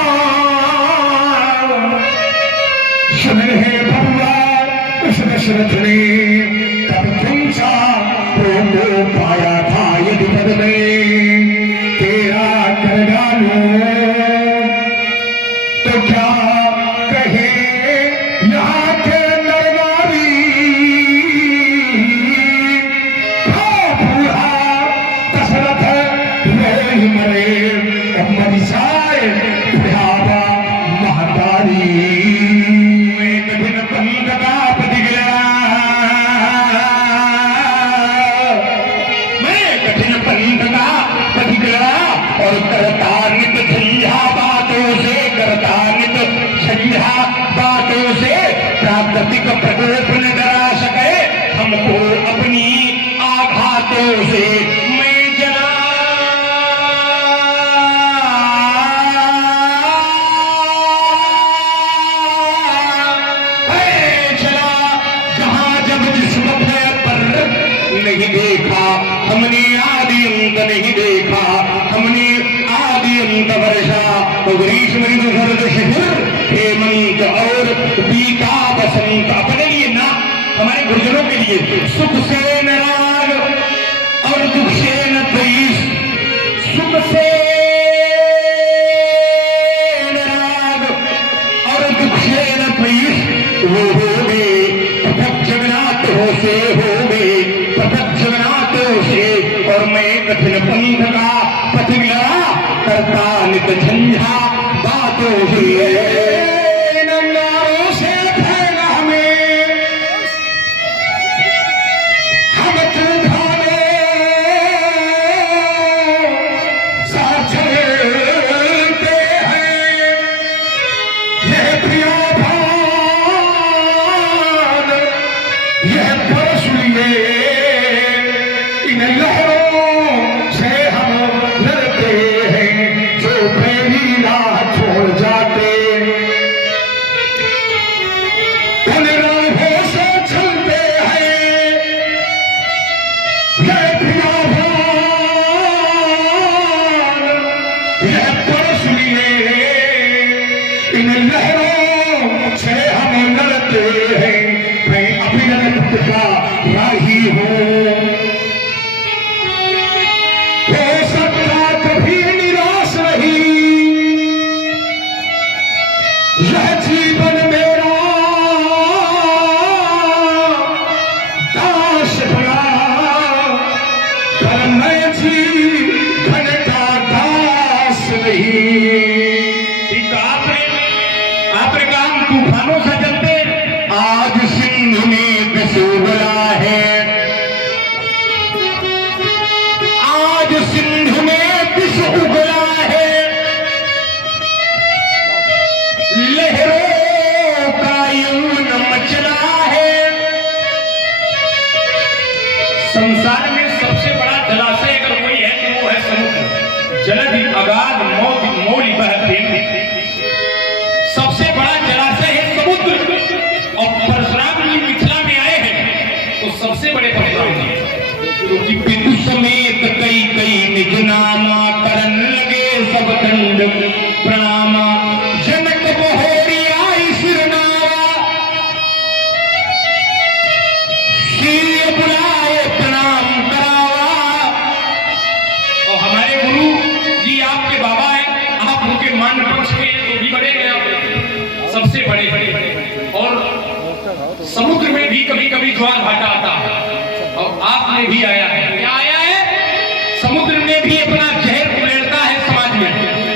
सुन है भगवान उस दशरथ ने तब तुमसा को पाया था, यदि पद में तेरा कर डालो तो क्या कहे यहाँ के नर नारी, बूढ़ा दशरथ रोई मरे, मरी जाए बुढ़ावा महतारी, एक दिन पंथ का प्रतिगला, मैं कठिन पंथ का प्रतिगला, और करता नित झंझा बातों से, करता नित झंझा बातों से, प्राकृतिक प्रकोप न डरा सके हमको अपनी आघातों से, मैं जला जहां जब जिस मौके पर नहीं देखा हमने आदि अंत, नहीं देखा हमने आदि अंत वर्षा, तो ग्रीष्म ऋतु शरद शिशिर हेमंत और बीता बसंत, अपने लिए ना हमारे गुर्जरों के लिए, सुख से न राग और दुख से न द्वेष, सुख से न राग और दुख से न द्वेष, वो हो गए पृथक जगन्नाथ हो से, हो गए पृथक जगन्नाथ हो से, और मैं कठिन पंथ का पथ मिला, करता नित झंझा बातों से, नंगारों से फैला हमें, हम तूफाने साथ चलते हैं, यह प्रिया भान, यह परसुए, इन लहरों से हम लड़ते हैं, इन लहरों से हम लड़ते हैं, मैं अभिनंदन का राही हूँ। हो सकता कभी निराश नहीं यह जीवन मेरा, दास बना पर मैं जीवन का दास नहीं। ठीक आपने काम तूफानों से चलते। आज सिंधु में बिसुगला है, आज सिंधु में विष उगला है, लहरों का यूं मचला है। संसार में सबसे बड़ा जलाशय अगर कोई है तो वो है समुद्र। जलधि अगाध मौली बहती, सबसे बड़ा जलाशय है समुद्र। और परशुराम जी मिथिला में आए हैं तो सबसे बड़े परशुराम जी, क्योंकि पितु समेत कई कई निज नामा, करन लगे सब दंड प्रणामा। जनक बहोरी आई सिरनावा, शील बुलाए प्रणाम करावा। और हमारे गुरु जी आपके बाबा हैं, आप उनके मान पक्ष के हैं तो भी बड़े हैं आप, सबसे बड़े बड़े। और समुद्र में भी कभी कभी ज्वार भाटा आता है और आपने भी आया है। क्या आया है? समुद्र में भी अपना जहर उड़ेलता है समाज में,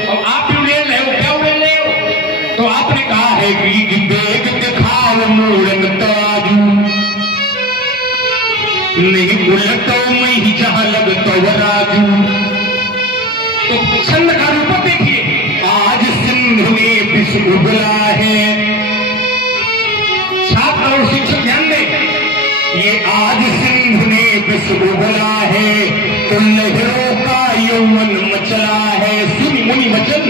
और आप भी उड़ेल रहे हो। क्या उड़ेल रहे हो? तो आपने कहा है कि बेग दिखाओ मूरन ताजू, नहीं उलटो मैं जहां लगतो राजू। तो छंद का रूप देखिए। आज सिंधु में विष उगला है, छात्र और शिक्षक ध्यान दें। ये आज सिंधु ने विष उगला है, तो लहरों का यौवन मचला है। सुनी मुनि वचन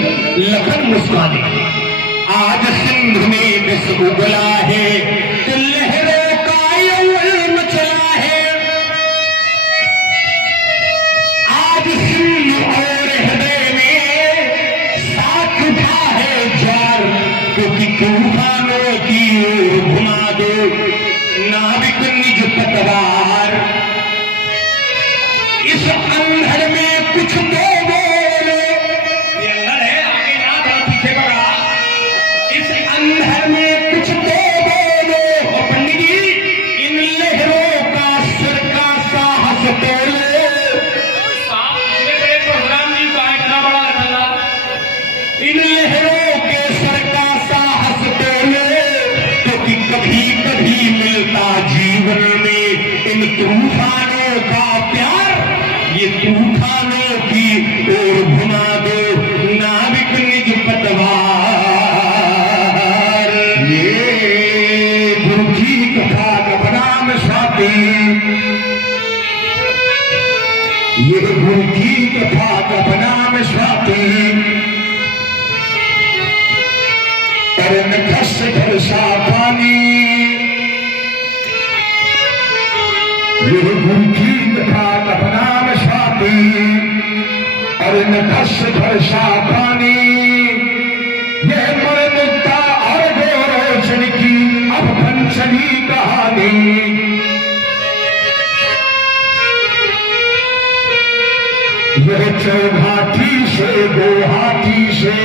लखन मुस्काने, आज सिंधु में विष उगला है, तो लहरों का यौवन मचला है। आज सिंधु और हृदय में साथ उठा है ज्वार, क्योंकि तूफानों की ओर घुमा दो नाविक निज पतवार। इस अंधर में कुछ तो बोलो, ये अंदर है, आगे ना थोड़ा पीछे पड़ा। इस अंधर में कुछ तो बोलो। और पंडित जी, इन लहरों का सर का साहस तोलो। साहब इतने बड़े परशुराम जी का इतना बड़ा धंधा। इन लहरों के सर का साहस तोलो, क्योंकि कभी कभी मिलता जीवन में इन तूफानों का प्यार। ये तूफानों की ओर घुमा दो नाविक निज पतवार। ये गुरु की कथा का बनाम स्वाति, ये गुरु की कथा का बनाम स्वाति। परन खस भरसा पानी, ये गुरु की कथा का बनाम स्वाति। परन खस भरसा पानी, ये मर मुक्ता और गोरोचन की अब पंचमी कहानी। यह चौघाटी से गुवाहाटी से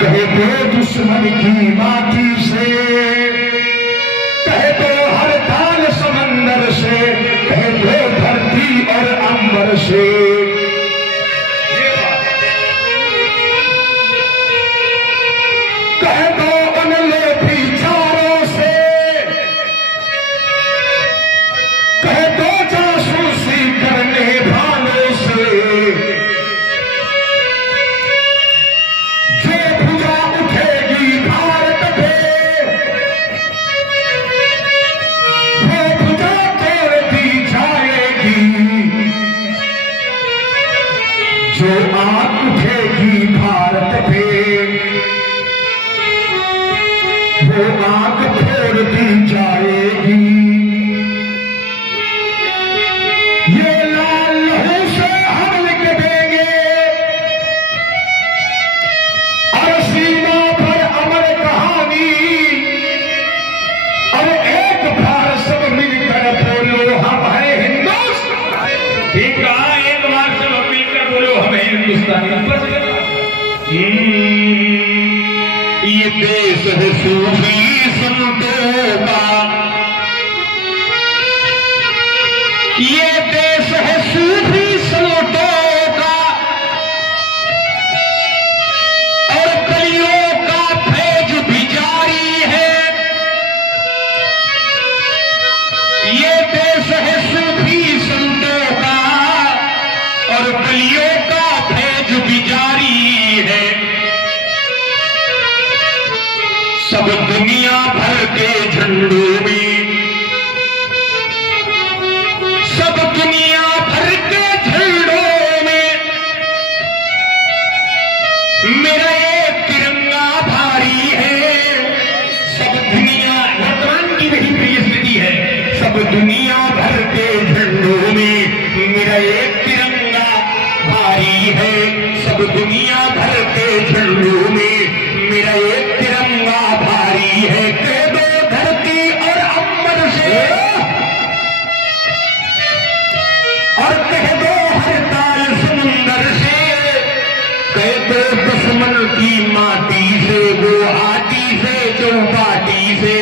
कहे तो दुश्मन की माटी से, कहे तो हर ताल समंदर से, कहे तो धरती और अंबर से। कहे तो उन लोभी चारों से, कहे तो जासूसी करने वालों से। जो भुजा उठेगी भारत पे, वो भुजा तोड़ दी जाएगी। जो आग उठेगी भारत पे, वो आग फोड़ दी जाएगी। ये लाल लहू से हम लिख देंगे, हिंदुस्तानी ऊपर से ये देश है सूफी संतों का, ये देश है सूफी संतों का, और कलियों का फैज भी जारी है। ये देश है सूफी संतों का, और कलियों का फैज भी जारी है। सब दुनिया भर के झंडों में, सब दुनिया भर के झंडों में मेरा एक तिरंगा भारी है। सब दुनिया, वर्तमान की वही प्रिय स्थिति है, सब दुनिया भर के झंडों में मेरा एक तिरंगा भारी है। सब दुनिया भर के झंडों में मेरा एक तिरंगा भारी है। कह दो धरती और अंबर से, और कह दो हर ताल समुंदर से, कह दो दुश्मन की माटी से, वो आटी से, चौपाटी से,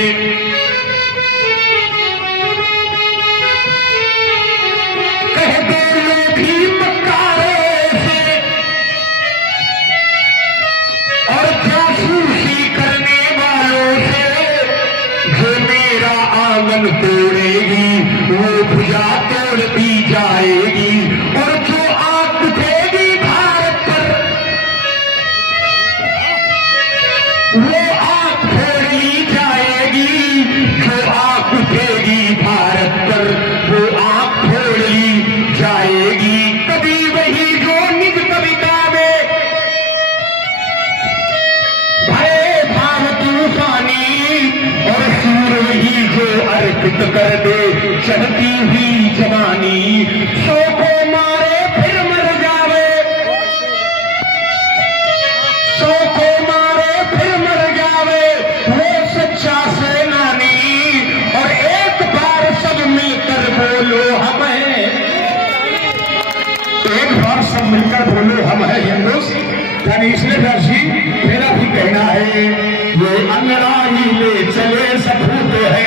कह दो लोभी मक्कारों से, और जासूसी करने वालों से, जो मेरा आंगन तोड़ेगी वो भुजा तोड़ दी जाएगी। और जो आंख उठेगी भारत पर, वो आंख फोड़ ली जाएगी। जो आंख उठेगी भारत पर, वो आंख फोड़ ली जाएगी। कभी वही जो निज कविता में भरे भाव तूफानी, और सूर वही जो अर्पित कर दे चढ़ती हुई जवानी। सौ को मारे फिर मर जावे, सौ को मारे फिर मर जावे वो सच्चा सेनानी। और एक बार सब मिलकर बोलो हम हैं, एक बार सब मिलकर बोलो हम हैं हिंदुस्तानी। इसलिए दर्शी मेरा भी कहना है, ये अंगड़ाई ले चले सपूत है,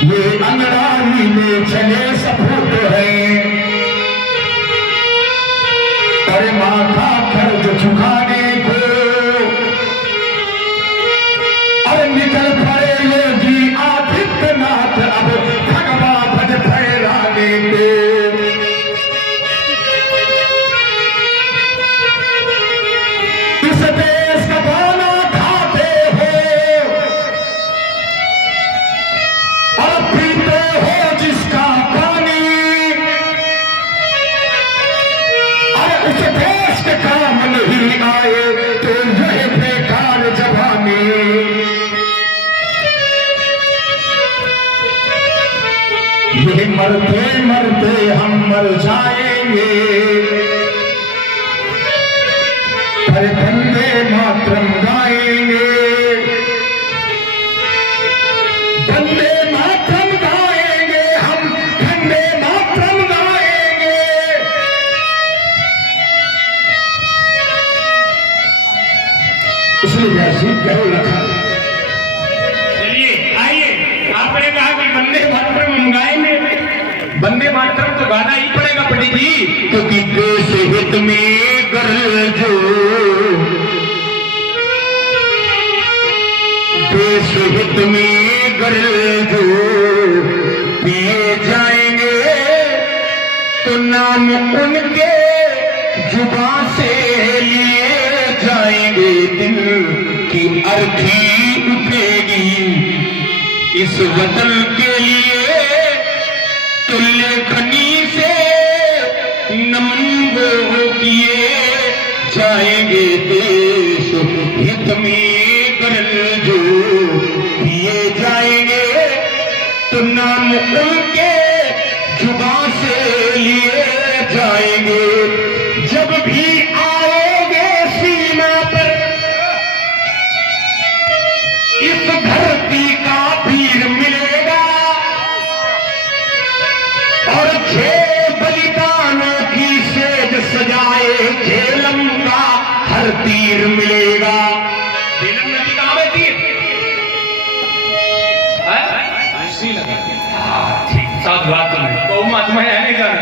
ये अंगड़ाई ले चले सपूत है। अरे माथा कर्ज चुकाने को, अरे निकल पड़े योगी आदित्यनाथ अब भगवा ध्वज फहराने को। इस देश का दाना खाते हो और पीते हो जिसका पानी, और उस देश के काम नहीं आए तो यह बेकार जवानी। ये मरते मरते हम मर जाएंगे, पर वंदे मातरम गाएंगे, वंदे मातरम गाएंगे, हम वंदे मातरम गाएंगे। इसलिए जैसी करो लखा। चलिए आइए, आपने कहा कि वंदे मातरम हम गाएंगे, वंदे मातरम तो गाना ही पड़ेगा पंडित जी। क्योंकि देश हित में गरजो, देश हित में गरजो, पिए जाएंगे तो नाम उनके जुबां से लिए जाएंगे। दिल की अर्थी उठेगी इस वतन के लिए, तो लेखनी से नमन वो किए जाएंगे। देश हित में गरज जो किए जाएंगे तो नाम उनके जुबां से लिए जाएंगे। जब भी आओगे सीमा पर इस धरती का वीर मिलेगा, और 6 बलिदानों झेलम का हर तीर मिलेगा। झेलम नदी कहाँ बहती है? ठीक, साधु बात तो नहीं, बहु महात्मा है नहीं जाना।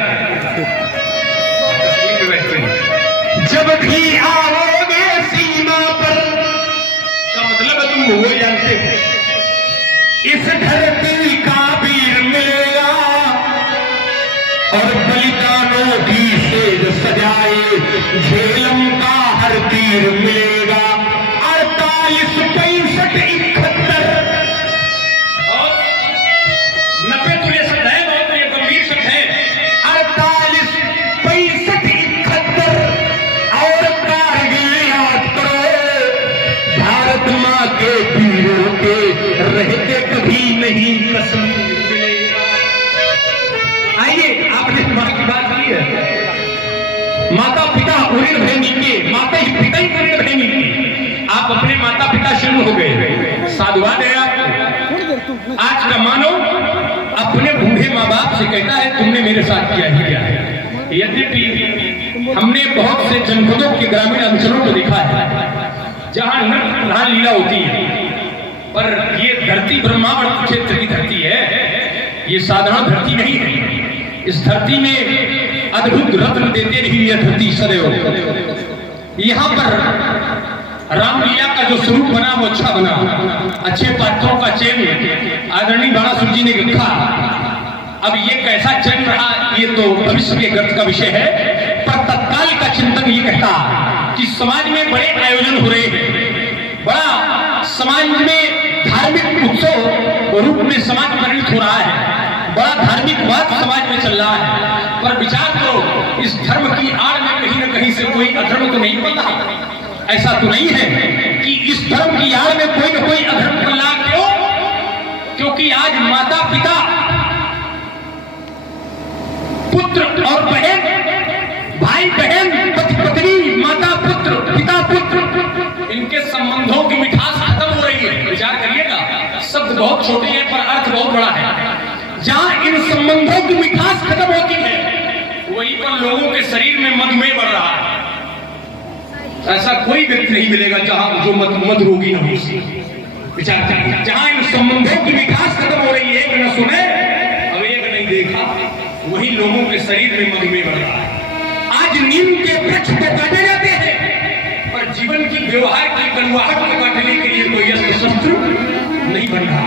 जब भी आओगे सीमा पर, का मतलब है तुम वो जानते हो, इस धरती का वीर मिलेगा और बलिदानों की सेज सजाए झेलम का हर तीर मिलेगा। 48, 65, 71 और 90 तो ये शब्द है, बहुत ये गंभीर शब्द है। 48, 65, 71 और कारगिल याद करो। भारत माँ के वीरों के रहते कभी नहीं कसम मिलेगा। आइए, आपने माँ की बात की है, माता पिता उन्हें बहनी के, माता ही पिता ही उन्हें बहनी के, आप अपने माता पिता शुरू हो गए, साधुवाद है आपको। आज का मानो अपने बूढ़े माँ बाप से कहता है तुमने मेरे साथ किया ही क्या है। यद्यपि हमने बहुत से जनपदों के ग्रामीण अंचलों को देखा है जहां नृत्य प्रधान लीला होती है, पर ये धरती ब्रह्मांड क्षेत्र की धरती है, ये साधारण धरती नहीं है। इस धरती में अद्भुत रत्न देते रही यह धरती सदैव। यहाँ पर रामलीला का जो स्वरूप बना वो अच्छा बना, अच्छे पात्रों का चयन आदरणीय बाणासुर जी ने लिखा। अब ये कैसा चल रहा ये तो भविष्य के गर्त का विषय है, पर तत्काल का चिंतन ये कहता कि समाज में बड़े आयोजन हो रहे हैं, बड़ा समाज में धार्मिक उत्सव रूप में समाज परिणित हो रहा है, बड़ा धार्मिक बात समाज में चल रहा है। पर विचार करो, इस धर्म की आड़ में कहीं न कहीं से कोई अधर्म तो नहीं पल रहा। ऐसा तो नहीं है कि इस धर्म की आड़ में कोई न कोई अधर्म पल रहा। क्यों? क्योंकि आज माता पिता, पुत्र और बहन, भाई बहन, पति पत्नी, माता पुत्र, पिता पुत्र, इनके संबंधों की मिठास खत्म हो रही है। विचार करिएगा, शब्द बहुत छोटे हैं पर अर्थ बहुत बड़ा है। जहां इन संबंधों की मिठास खत्म होती है, वहीं पर लोगों के शरीर में मधुमेह बढ़ रहा है। ऐसा कोई व्यक्ति नहीं मिलेगा जहां जो मद रोगी न हो। विचार करिए, जहां इन संबंधों की मिठास खत्म हो रही है, एक न सुने और एक नहीं देखा, वही लोगों के शरीर में मधुमेह बढ़ रहा है। आज नीम के वृक्ष तो काटे जाते हैं, पर जीवन की व्यवहार की कड़वाहट को काटने के लिए कोई अस्त्र शस्त्र नहीं बन रहा।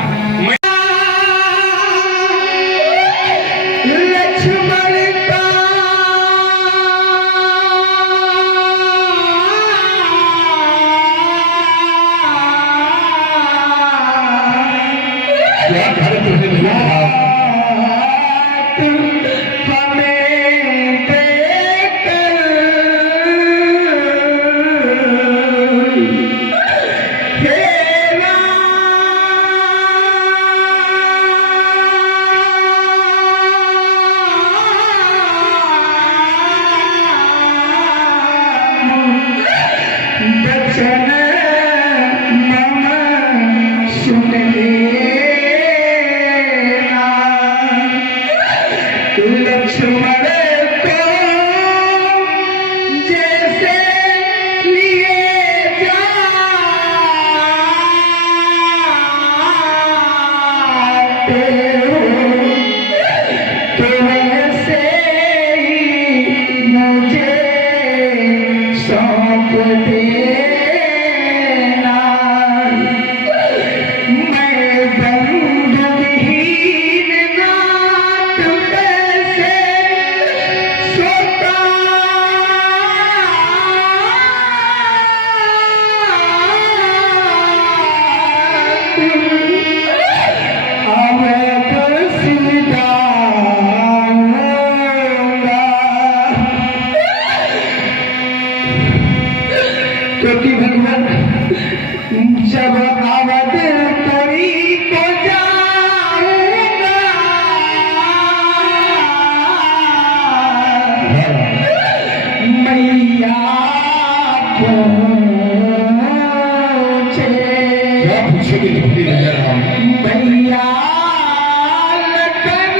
क्योंकि भगवान जब आवत तोरी को जाऊंगा, मैया पूछेगी तो भी नजर मैया लगन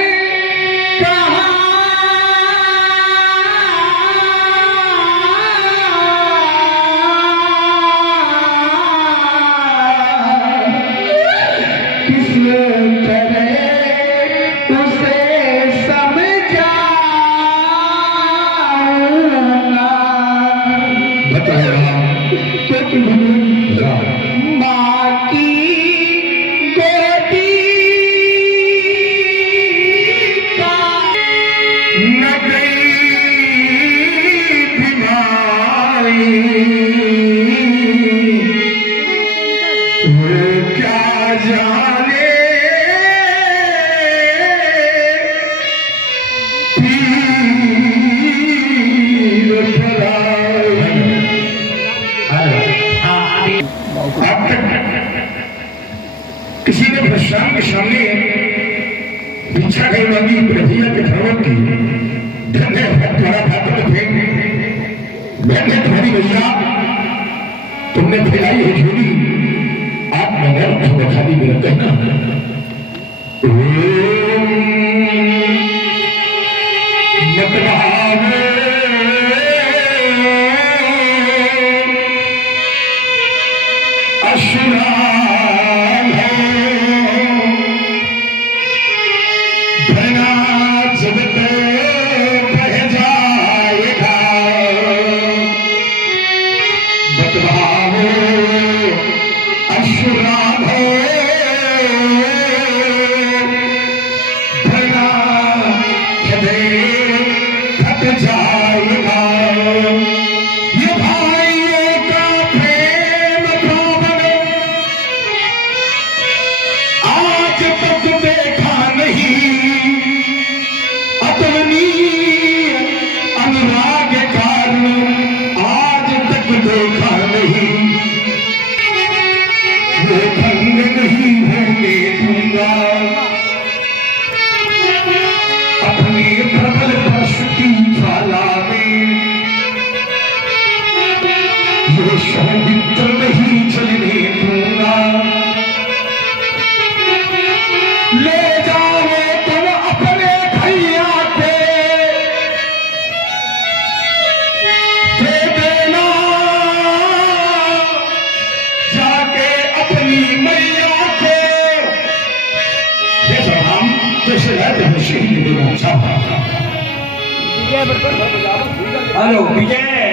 आप तक किसी ने भ्रष्टाचार के सामने भिक्षा कहीं मांगी प्रभुया के धर्म की धन्य तुम्हारा भाग्य में फेंक मैंने तुम्हारी भैया तुमने फैलाई है झोली आप मगर थोड़ा खाली मेरा कहना हेलो विजय